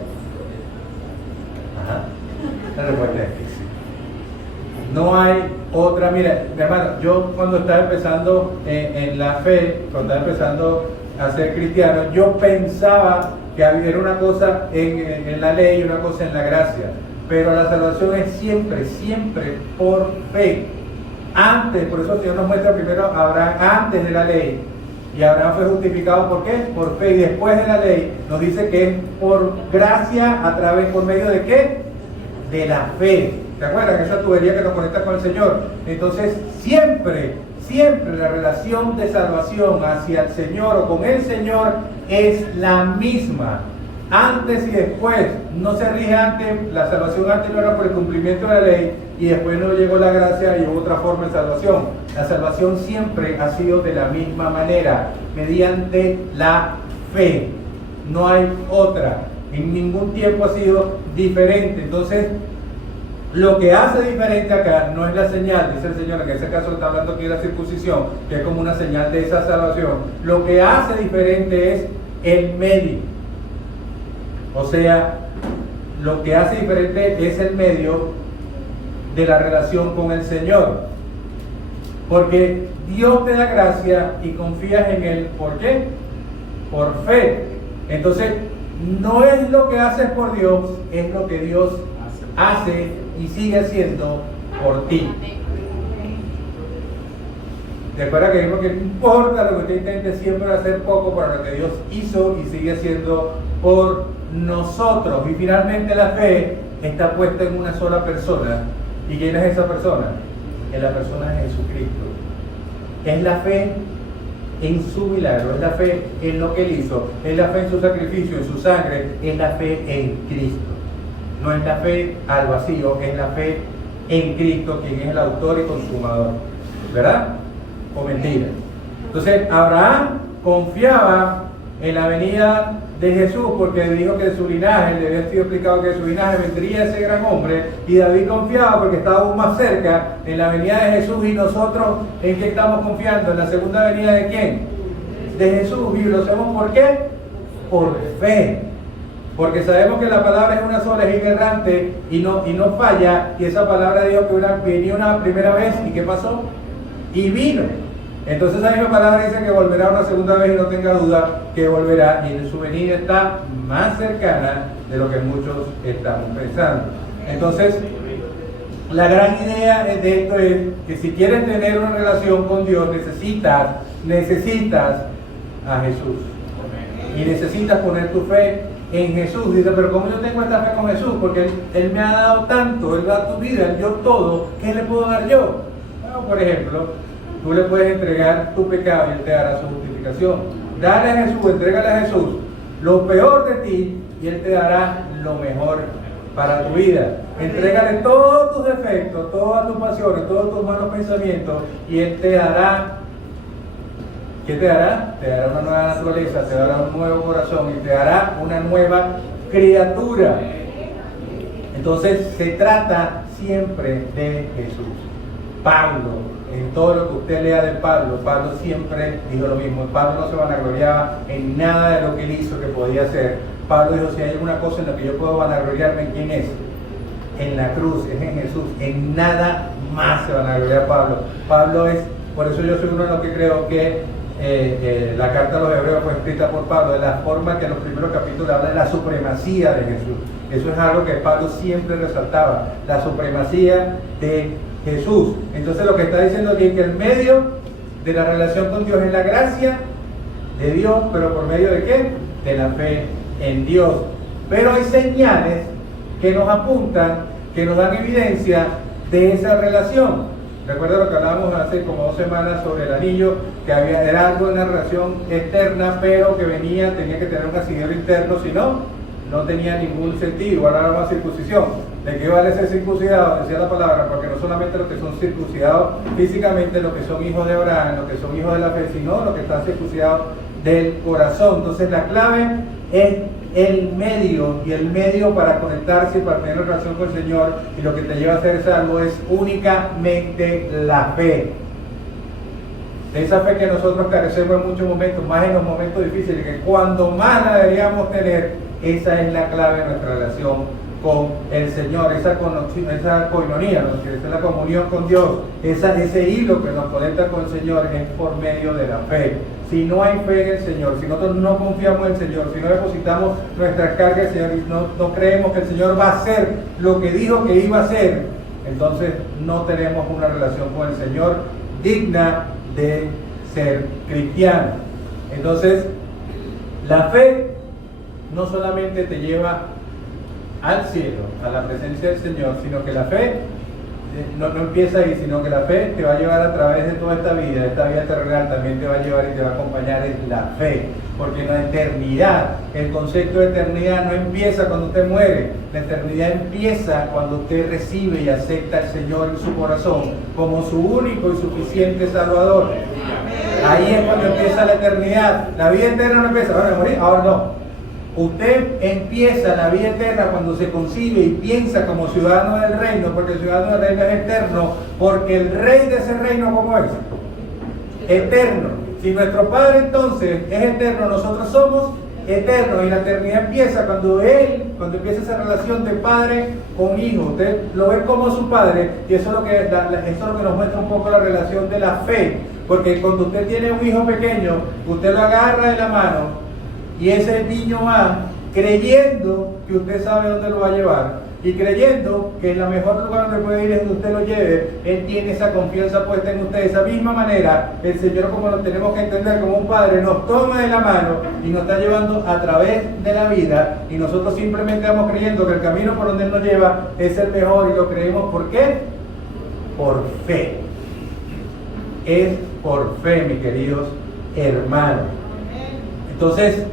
la respuesta es que sí. No hay otra. Mira, mi hermano, yo cuando estaba empezando en la fe, cuando estaba empezando a ser cristiano, yo pensaba que era una cosa en la ley y una cosa en la gracia, pero la salvación es siempre por fe. Antes, por eso el Señor nos muestra primero a Abraham antes de la ley, y Abraham fue justificado ¿por qué? Por fe, y después de la ley nos dice que es por gracia, por medio de ¿qué? De la fe. ¿Se acuerdan? Esa tubería que nos conecta con el Señor. Entonces, siempre la relación de salvación hacia el Señor o con el Señor es la misma. Antes y después, no se rige antes, la salvación antes no era por el cumplimiento de la ley, y después no llegó la gracia y hubo otra forma de salvación. La salvación siempre ha sido de la misma manera, mediante la fe. No hay otra. En ningún tiempo ha sido diferente. Entonces, lo que hace diferente acá no es la señal, dice el Señor, en ese caso está hablando aquí de la circuncisión, que es como una señal de esa salvación. Lo que hace diferente es el medio. O sea, lo que hace diferente es el medio de la relación con el Señor. Porque Dios te da gracia y confías en Él. ¿Por qué? Por fe. Entonces, no es lo que haces por Dios, es lo que Dios hace y sigue haciendo por ti. Recuerda que digo que no importa lo que usted intente, siempre hacer poco para lo que Dios hizo y sigue haciendo por nosotros. Y finalmente la fe está puesta en una sola persona. ¿Y quién es esa persona? Es la persona de Jesucristo. Es la fe en su milagro, es la fe en lo que Él hizo, es la fe en su sacrificio, en su sangre, es la fe en Cristo. No es la fe al vacío, es la fe en Cristo, quien es el autor y consumador. ¿Verdad? ¿O mentira? Entonces, Abraham confiaba en la venida de Jesús, porque dijo que de su linaje, le había sido explicado que de su linaje vendría ese gran hombre, y David confiaba porque estaba aún más cerca en la venida de Jesús. Y nosotros, ¿en qué estamos confiando? ¿En la segunda venida de quién? De Jesús. ¿Y lo sabemos por qué? Por fe. Porque sabemos que la palabra es una sola, es inerrante y no falla, y esa palabra dijo que venía una primera vez, ¿y qué pasó? Y vino. Entonces esa misma palabra dice que volverá una segunda vez, y no tenga duda que volverá, y en su venida está más cercana de lo que muchos estamos pensando. Entonces, la gran idea de esto es que si quieres tener una relación con Dios, necesitas a Jesús. Y necesitas poner tu fe en Jesús. Dice, pero ¿cómo yo tengo esta fe con Jesús? Porque Él me ha dado tanto, Él da tu vida, Él dio todo. ¿Qué le puedo dar yo? Bueno, por ejemplo, tú le puedes entregar tu pecado y Él te dará su justificación. Dale a Jesús, entrégale a Jesús lo peor de ti y Él te dará lo mejor para tu vida. Entrégale todos tus defectos, todas tus pasiones, todos tus malos pensamientos, y Él te dará, ¿qué te dará? Te dará una nueva naturaleza, te dará un nuevo corazón y te dará una nueva criatura. Entonces se trata siempre de Jesús. Pablo, en todo lo que usted lea de Pablo siempre dijo lo mismo. Pablo no se vanagloriaba en nada de lo que él hizo que podía hacer. Pablo dijo, si hay alguna cosa en la que yo puedo vanagloriarme, ¿en quién es? En la cruz, es en Jesús. En nada más se vanagloria Pablo. Pablo es, por eso yo soy uno de los que creo que la carta a los hebreos fue escrita por Pablo, de la forma que en los primeros capítulos habla de la supremacía de Jesús. Eso es algo que Pablo siempre resaltaba, la supremacía de Jesús. Entonces lo que está diciendo aquí es que el medio de la relación con Dios es la gracia de Dios, pero ¿por medio de qué? De la fe en Dios. Pero hay señales que nos apuntan, que nos dan evidencia de esa relación. Recuerda lo que hablábamos hace como 2 semanas sobre el anillo, que era algo de una relación externa, pero que tenía que tener un asidero interno, si no tenía ningún sentido. Igual era una circuncisión. ¿De qué vale ser circuncidado? Decía la palabra, porque no solamente los que son circuncidados físicamente, los que son hijos de Abraham, los que son hijos de la fe, sino los que están circuncidados del corazón. Entonces la clave es el medio, y el medio para conectarse y para tener una relación con el Señor, y lo que te lleva a ser salvo es únicamente la fe. Esa fe que nosotros carecemos en muchos momentos, más en los momentos difíciles, que cuando más la deberíamos tener, esa es la clave de nuestra relación con el Señor, esa coinonía, ¿no? Que es la comunión con Dios, ese hilo que nos conecta con el Señor es por medio de la fe. Si no hay fe en el Señor, si nosotros no confiamos en el Señor, si no depositamos nuestras cargas en el Señor y no creemos que el Señor va a hacer lo que dijo que iba a hacer, entonces no tenemos una relación con el Señor digna de ser cristiano. Entonces, la fe no solamente te lleva al cielo, a la presencia del Señor, sino que la fe no empieza ahí, sino que la fe te va a llevar a través de toda esta vida terrenal, también te va a llevar y te va a acompañar en la fe, porque la eternidad, el concepto de eternidad no empieza cuando usted muere, la eternidad empieza cuando usted recibe y acepta al Señor en su corazón como su único y suficiente Salvador. Ahí es cuando empieza la eternidad. La vida eterna no empieza, ¿van a morir? Ahora no. Usted empieza la vida eterna cuando se concibe y piensa como ciudadano del reino, porque el ciudadano del reino es eterno, porque el rey de ese reino, ¿cómo es? Eterno. Si nuestro Padre entonces es eterno, nosotros somos eternos, y la eternidad empieza cuando empieza esa relación de padre con hijo. Usted lo ve como su padre, y eso es lo que nos muestra un poco la relación de la fe, porque cuando usted tiene un hijo pequeño, usted lo agarra de la mano, y ese niño va creyendo que usted sabe dónde lo va a llevar, y creyendo que el mejor lugar donde puede ir es donde usted lo lleve. Él tiene esa confianza puesta en usted. De esa misma manera, el Señor, como lo tenemos que entender como un padre, nos toma de la mano y nos está llevando a través de la vida, y nosotros simplemente vamos creyendo que el camino por donde Él nos lleva es el mejor, y lo creemos. ¿Por qué? Por fe. Es por fe, mis queridos hermanos. Entonces,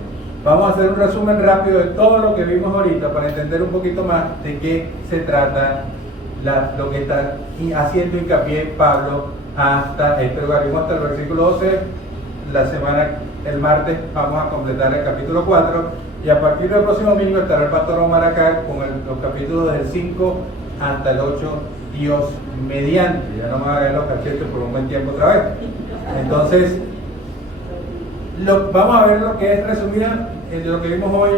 vamos a hacer un resumen rápido de todo lo que vimos ahorita para entender un poquito más de qué se trata lo que está haciendo hincapié Pablo hasta este lugar. Vimos hasta el versículo 12, el martes vamos a completar el capítulo 4 y a partir del próximo domingo estará el pastor Omar acá con los capítulos del 5 hasta el 8, Dios mediante. Ya no me van a ver los cachetes por un buen tiempo otra vez. Entonces, vamos a ver lo que es resumida lo que vimos hoy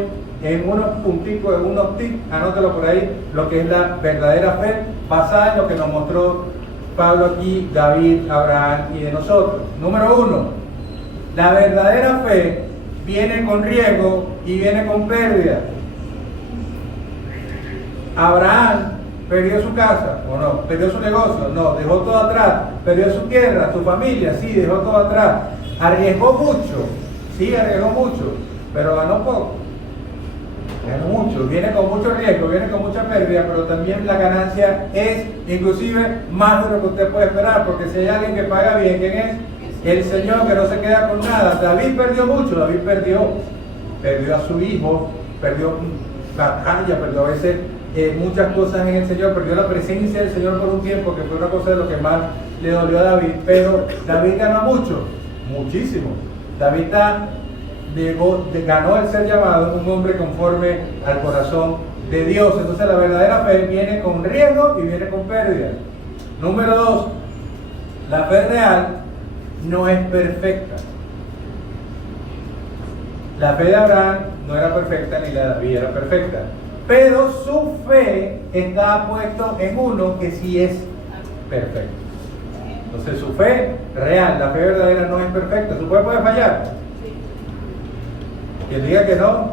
en unos punticos, en unos tips, anótalo por ahí, lo que es la verdadera fe, basada en lo que nos mostró Pablo aquí, David, Abraham y de nosotros. Número 1, la verdadera fe viene con riesgo y viene con pérdida. Abraham perdió su casa, ¿o no? Perdió su negocio, no, dejó todo atrás. Perdió su tierra, su familia, sí, dejó todo atrás. Arriesgó mucho, sí, arriesgó mucho, pero ganó poco. Ganó mucho, viene con mucho riesgo, viene con mucha pérdida, pero también la ganancia es inclusive más de lo que usted puede esperar, porque si hay alguien que paga bien, ¿quién es? El Señor, que no se queda con nada. David perdió mucho, David perdió a su hijo, perdió batalla, perdió a veces muchas cosas en el Señor, perdió la presencia del Señor por un tiempo, que fue una cosa de lo que más le dolió a David, pero David ganó mucho, muchísimo. David ganó el ser llamado un hombre conforme al corazón de Dios. Entonces la verdadera fe viene con riesgo y viene con pérdida. Número 2, la fe real no es perfecta. La fe de Abraham no era perfecta ni la de David era perfecta, pero su fe está puesto en uno que sí es perfecto. Entonces su fe real, la fe verdadera no es perfecta. Su fe puede fallar. Quien diga que no,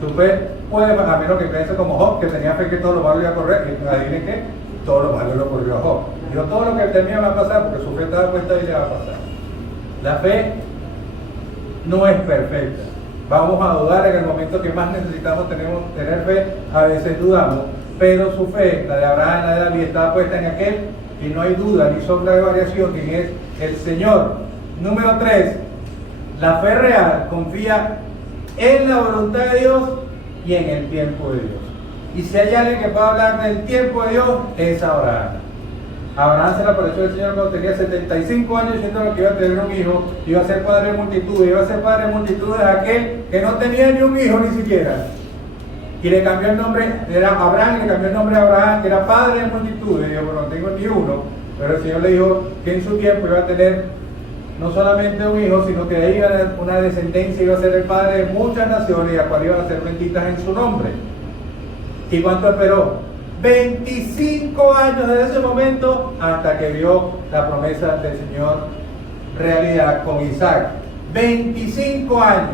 tu fe puede, a menos que piense como Job, que tenía fe que todo lo malo iba a correr, y adivinen que todo lo malo lo ocurrió a Job. Dijo, todo lo que él tenía va a pasar, porque su fe estaba puesta y le va a pasar. La fe no es perfecta. Vamos a dudar en el momento que más necesitamos tener fe, a veces dudamos, pero su fe, la de Abraham, la de David, estaba puesta en aquel que no hay duda ni sombra de variación, quien es el Señor. Número 3, la fe real confía en la voluntad de Dios y en el tiempo de Dios. Y si hay alguien que pueda hablar del tiempo de Dios, es Abraham. Abraham se le apareció el Señor cuando tenía 75 años diciendo que iba a tener un hijo, iba a ser padre de multitudes, iba a ser padre de multitudes aquel que no tenía ni un hijo ni siquiera. Y le cambió el nombre, era Abraham, y le cambió el nombre a Abraham, que era padre de multitudes. Y dijo, bueno, no tengo ni uno, pero el Señor le dijo que en su tiempo iba a tener no solamente un hijo, sino que de ahí iba a tener una descendencia, iba a ser el padre de muchas naciones, y a cual iban a ser benditas en su nombre. ¿Y cuánto esperó? 25 años desde ese momento hasta que vio la promesa del Señor realidad con Isaac. 25 años.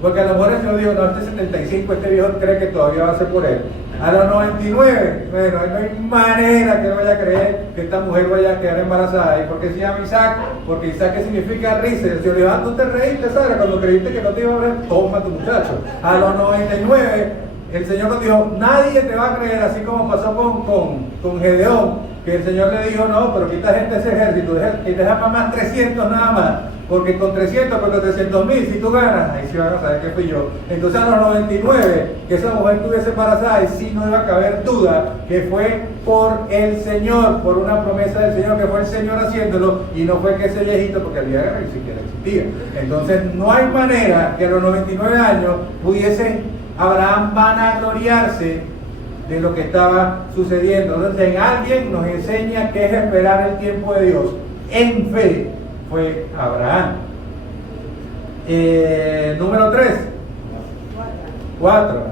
Porque a lo mejor el Señor dijo, no, este 75, este viejo cree que todavía va a ser por él. A los 99, bueno, no hay manera que él vaya a creer que esta mujer vaya a quedar embarazada. ¿Y por qué se llama Isaac? Porque Isaac, ¿qué significa risa? El Señor le dijo, tú te reíste, Sara, cuando creíste que no te iba a ver, toma tu muchacho. A los 99, el Señor nos dijo, nadie te va a creer, así como pasó con Gedeón, que el Señor le dijo, no, pero quita gente ese ejército, y deja más 300 nada más. Porque con 300, contra 300,000, si tú ganas, ahí sí van a saber que fui yo. Entonces a los 99, que esa mujer estuviese embarazada, y sí no iba a caber duda que fue por el Señor, por una promesa del Señor, que fue el Señor haciéndolo, y no fue que ese viejito, porque el día de guerra ni siquiera existía. Entonces no hay manera que a los 99 años pudiese Abraham vanagloriarse de lo que estaba sucediendo. Entonces en alguien nos enseña qué es esperar el tiempo de Dios en fe. Fue Abraham. Número 3. 4.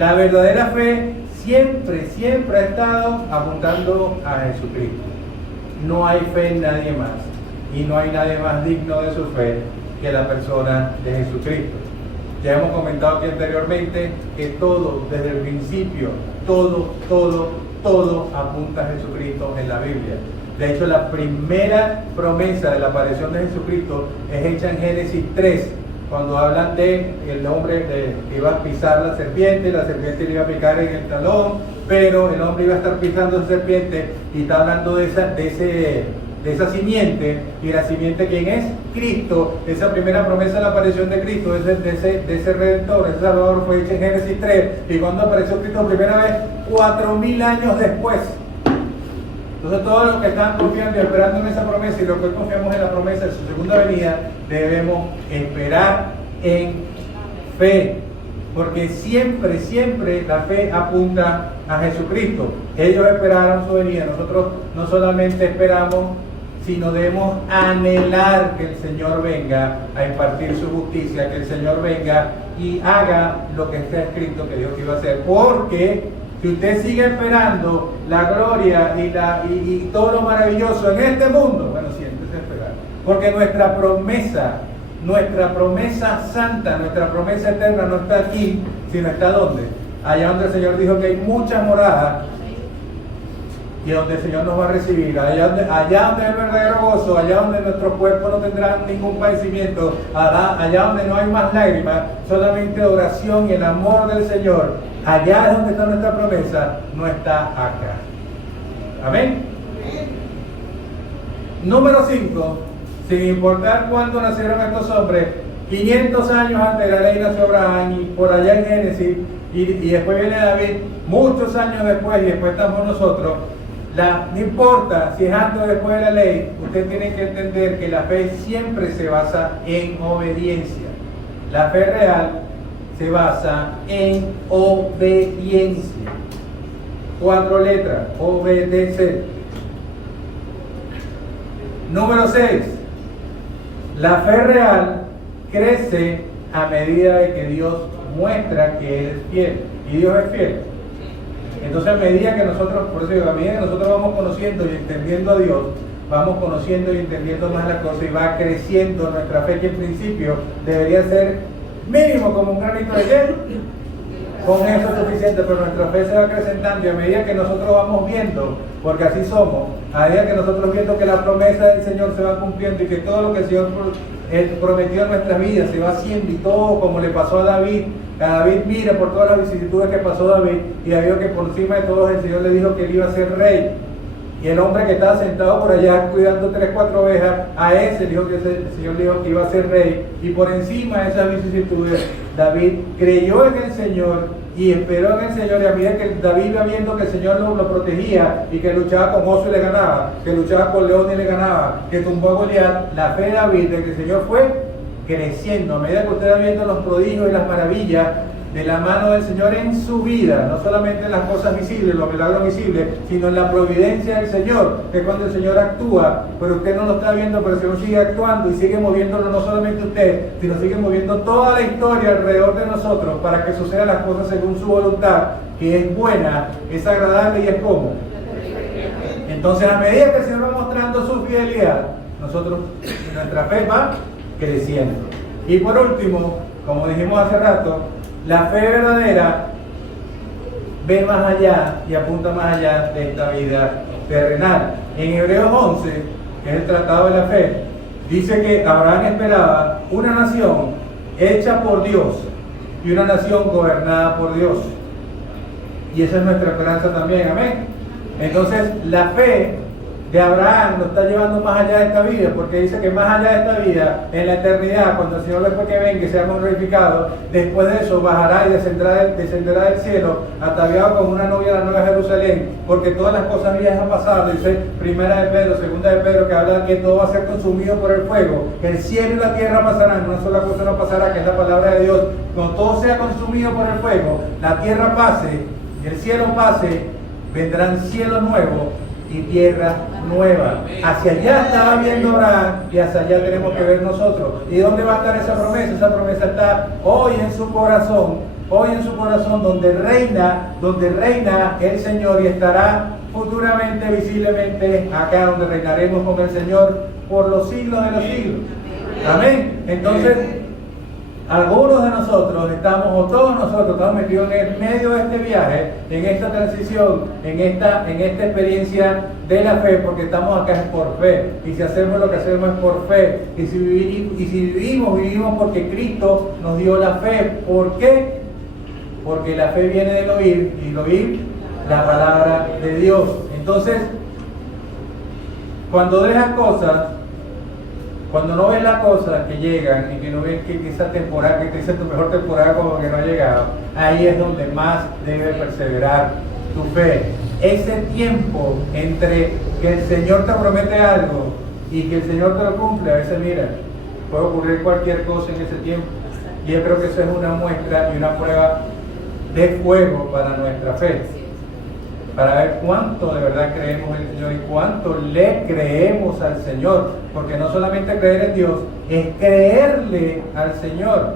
La verdadera fe siempre ha estado apuntando a Jesucristo. No hay fe en nadie más. Y no hay nadie más digno de su fe que la persona de Jesucristo. Ya hemos comentado aquí anteriormente que todo, desde el principio, todo apunta a Jesucristo en la Biblia. De hecho, la primera promesa de la aparición de Jesucristo es hecha en Génesis 3, cuando hablan de el hombre que iba a pisar la serpiente le iba a picar en el talón, pero el hombre iba a estar pisando esa serpiente, y está hablando de de esa simiente, y la simiente, ¿quién es? Cristo. Esa primera promesa de la aparición de Cristo, de ese Redentor, ese Salvador, fue hecha en Génesis 3, y cuando apareció Cristo por primera vez, 4000 años después. Entonces todos los que están confiando y esperando en esa promesa, y los que confiamos en la promesa de su segunda venida, debemos esperar en fe, porque siempre, siempre la fe apunta a Jesucristo. Ellos esperaron su venida, nosotros no solamente esperamos, sino debemos anhelar que el Señor venga a impartir su justicia, que el Señor venga y haga lo que está escrito que Dios iba a hacer, porque si usted sigue esperando la gloria y todo lo maravilloso en este mundo, bueno, siéntese a esperar, porque nuestra promesa santa, nuestra promesa eterna no está aquí, sino está ¿dónde? Allá donde el Señor dijo que hay muchas moradas, y donde el Señor nos va a recibir, allá donde hay el verdadero gozo, allá donde nuestro cuerpo no tendrá ningún padecimiento, allá donde no hay más lágrimas, solamente oración y el amor del Señor. Allá es donde está nuestra promesa, no está acá. Amén. Número 5. Sin importar cuándo nacieron estos hombres, 500 años antes de la ley nació Abraham, y por allá en Génesis, y después viene David, muchos años después, y después estamos nosotros. No importa si es antes o después de la ley, usted tiene que entender que la fe siempre se basa en obediencia. La fe real se basa en obediencia. 4 letras, obedecer. Número 6. La fe real crece a medida de que Dios muestra que Él es fiel. Y Dios es fiel. Entonces, a medida que nosotros, por eso digo, a medida que nosotros vamos conociendo y entendiendo a Dios, vamos conociendo y entendiendo más las cosas, y va creciendo nuestra fe, que en principio debería ser mínimo como un granito de hielo. Con eso es suficiente, pero nuestra fe se va acrecentando, y a medida que nosotros vamos viendo, porque así somos, a medida que nosotros viendo que la promesa del Señor se va cumpliendo y que todo lo que el Señor prometió en nuestras vidas se va haciendo, y todo como le pasó a David. A David mira por todas las vicisitudes que pasó David, y vio que por encima de todos el Señor le dijo que él iba a ser rey. Y el hombre que estaba sentado por allá cuidando 3, 4 ovejas, a ese dijo que el Señor le dijo que iba a ser rey. Y por encima de esas vicisitudes, David creyó en el Señor y esperó en el Señor. Y a medida que David iba viendo que el Señor lo protegía, y que luchaba con oso y le ganaba, que luchaba con león y le ganaba, que tumbó a Goliat, la fe de David de que el Señor fue creciendo. A medida que usted va viendo los prodigios y las maravillas de la mano del Señor en su vida, no solamente en las cosas visibles, los milagros visibles, sino en la providencia del Señor, que es cuando el Señor actúa, pero usted no lo está viendo, pero el Señor sigue actuando y sigue moviéndolo, no solamente usted, sino sigue moviendo toda la historia alrededor de nosotros para que sucedan las cosas según su voluntad, que es buena, es agradable y es como. Entonces, a medida que el Señor va mostrando su fidelidad, nosotros, nuestra fe va creciendo. Y por último, como dijimos hace rato, la fe verdadera ve más allá y apunta más allá de esta vida terrenal. En Hebreos 11, que es el tratado de la fe, dice que Abraham esperaba una nación hecha por Dios y una nación gobernada por Dios. Y esa es nuestra esperanza también, amén. Entonces, la fe de Abraham nos está llevando más allá de esta vida, porque dice que más allá de esta vida, en la eternidad, cuando el Señor después que venga y seamos glorificados, después de eso bajará y descenderá del cielo, ataviado como una novia de la Nueva Jerusalén, porque todas las cosas viejas han pasado. Dice primera de Pedro, segunda de Pedro, que habla que todo va a ser consumido por el fuego, que el cielo y la tierra pasarán, una sola cosa no pasará, que es la palabra de Dios. Cuando todo sea consumido por el fuego, la tierra pase y el cielo pase, vendrán cielos nuevos y tierra nueva. Hacia allá estaba viendo Abraham, y hacia allá tenemos que ver nosotros. ¿Y dónde va a estar esa promesa? Esa promesa está hoy en su corazón, donde reina el Señor, y estará futuramente, visiblemente acá, donde reinaremos con el Señor por los siglos de los siglos. Amén. Entonces, algunos de nosotros o todos nosotros estamos metidos en el medio de este viaje, en esta transición, en esta experiencia de la fe, porque estamos acá es por fe. Y si hacemos lo que hacemos es por fe. Y si vivimos porque Cristo nos dio la fe. ¿Por qué? Porque la fe viene del oír, y el oír la palabra de Dios. Entonces, Cuando dejas cosas, cuando no ves las cosas que llegan y que no ves que esa temporada, que esa es tu mejor temporada como que no ha llegado, ahí es donde más debe perseverar tu fe. Ese tiempo entre que el Señor te promete algo y que el Señor te lo cumple, a veces mira, puede ocurrir cualquier cosa en ese tiempo. Y yo creo que eso es una muestra y una prueba de fuego para nuestra fe, para ver cuánto de verdad creemos en el Señor y cuánto le creemos al Señor, porque no solamente creer en Dios, es creerle al Señor.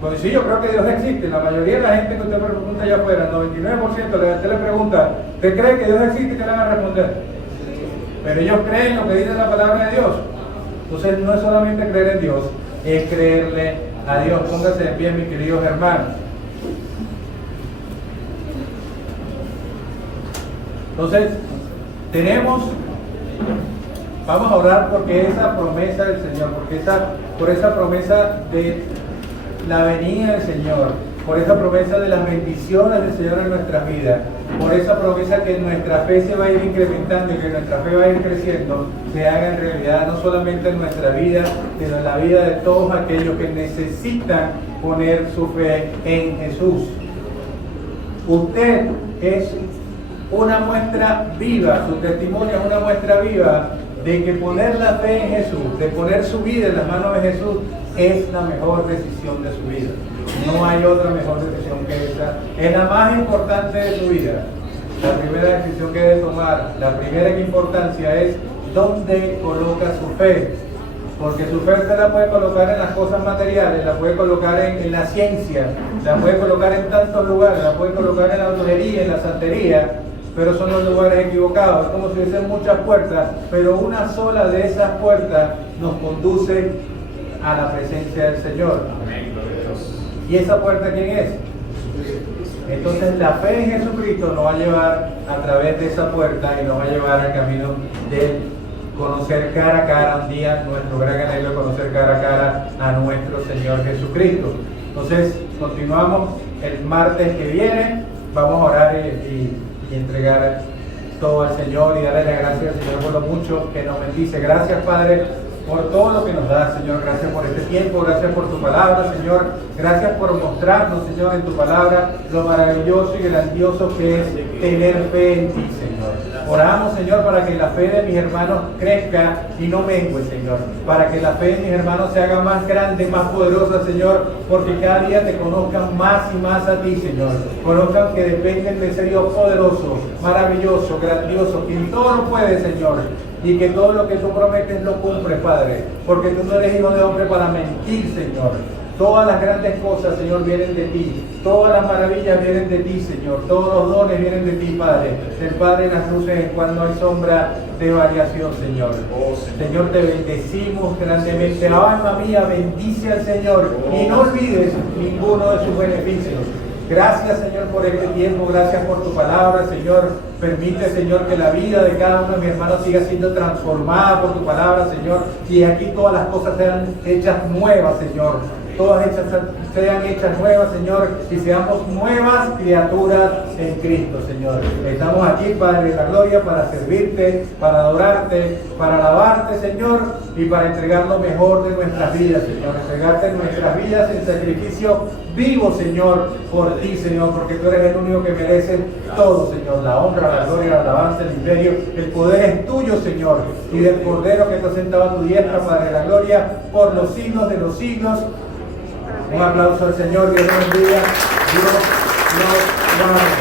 Porque sí, yo creo que Dios existe. La mayoría de la gente que usted pregunta allá afuera, el 99%, usted le pregunta, ¿usted cree que Dios existe? ¿Qué le van a responder? Pero ellos creen lo que dice la palabra de Dios. Entonces no es solamente creer en Dios, es creerle a Dios. Póngase de pie, mis queridos hermanos. Entonces, vamos a orar porque esa promesa del Señor, por esa promesa de la venida del Señor, por esa promesa de las bendiciones del Señor en nuestras vidas, por esa promesa que nuestra fe se va a ir incrementando y que nuestra fe va a ir creciendo, se haga en realidad no solamente en nuestra vida, sino en la vida de todos aquellos que necesitan poner su fe en Jesús. Usted es una muestra viva, su testimonio es una muestra viva de que poner la fe en Jesús, de poner su vida en las manos de Jesús, es la mejor decisión de su vida. No hay otra mejor decisión que esa. Es la más importante de su vida. La primera decisión que debe tomar, la primera importancia es dónde coloca su fe. Porque su fe usted la puede colocar en las cosas materiales, la puede colocar en la ciencia, la puede colocar en tantos lugares, la puede colocar en la brujería, en la santería, pero son los lugares equivocados. Es como si hubiesen muchas puertas, pero una sola de esas puertas nos conduce a la presencia del Señor. ¿Y esa puerta quién es? Entonces la fe en Jesucristo nos va a llevar a través de esa puerta y nos va a llevar al camino de conocer cara a cara un día, nuestro gran anhelo de conocer cara a cara a nuestro Señor Jesucristo. Entonces continuamos el martes que viene, vamos a orar y entregar todo al Señor y darle las gracias al Señor por lo mucho que nos bendice. Gracias, Padre, por todo lo que nos da, Señor. Gracias por este tiempo, gracias por tu palabra, Señor. Gracias por mostrarnos, Señor, en tu palabra lo maravilloso y grandioso que es tener fe en ti, Señor. Oramos, Señor, para que la fe de mis hermanos crezca y no mengue, Señor. Para que la fe de mis hermanos se haga más grande, más poderosa, Señor. Porque cada día te conozcan más y más a ti, Señor. Conozcan que dependen de ese Dios poderoso, maravilloso, grandioso, quien todo lo puede, Señor. Y que todo lo que tú prometes lo cumples, Padre. Porque tú no eres hijo de hombre para mentir, Señor. Todas las grandes cosas, Señor, vienen de ti. Todas las maravillas vienen de ti, Señor. Todos los dones vienen de ti, Padre. Del Padre en las luces en cuando hay sombra de variación, Señor. Señor, te bendecimos grandemente. Alma mía, bendice al Señor y no olvides ninguno de sus beneficios. Gracias, Señor, por este tiempo. Gracias por tu palabra, Señor. Permite, Señor, que la vida de cada uno de mis hermanos siga siendo transformada por tu palabra, Señor. Y aquí todas las cosas sean hechas nuevas, Señor. Todas sean hechas nuevas, Señor, y seamos nuevas criaturas en Cristo, Señor. Estamos aquí, Padre de la gloria, para servirte, para adorarte, para alabarte, Señor, y para entregar lo mejor de nuestras vidas, Señor. Entregarte nuestras vidas en sacrificio vivo, Señor, por ti, Señor, porque tú eres el único que merece todo, Señor. La honra, la gloria, la alabanza, el imperio, el poder es tuyo, Señor, y del Cordero que está sentado a tu diestra, Padre de la gloria, por los siglos de los siglos. Un aplauso al Señor, Dios nos bendiga, Dios nos guarde.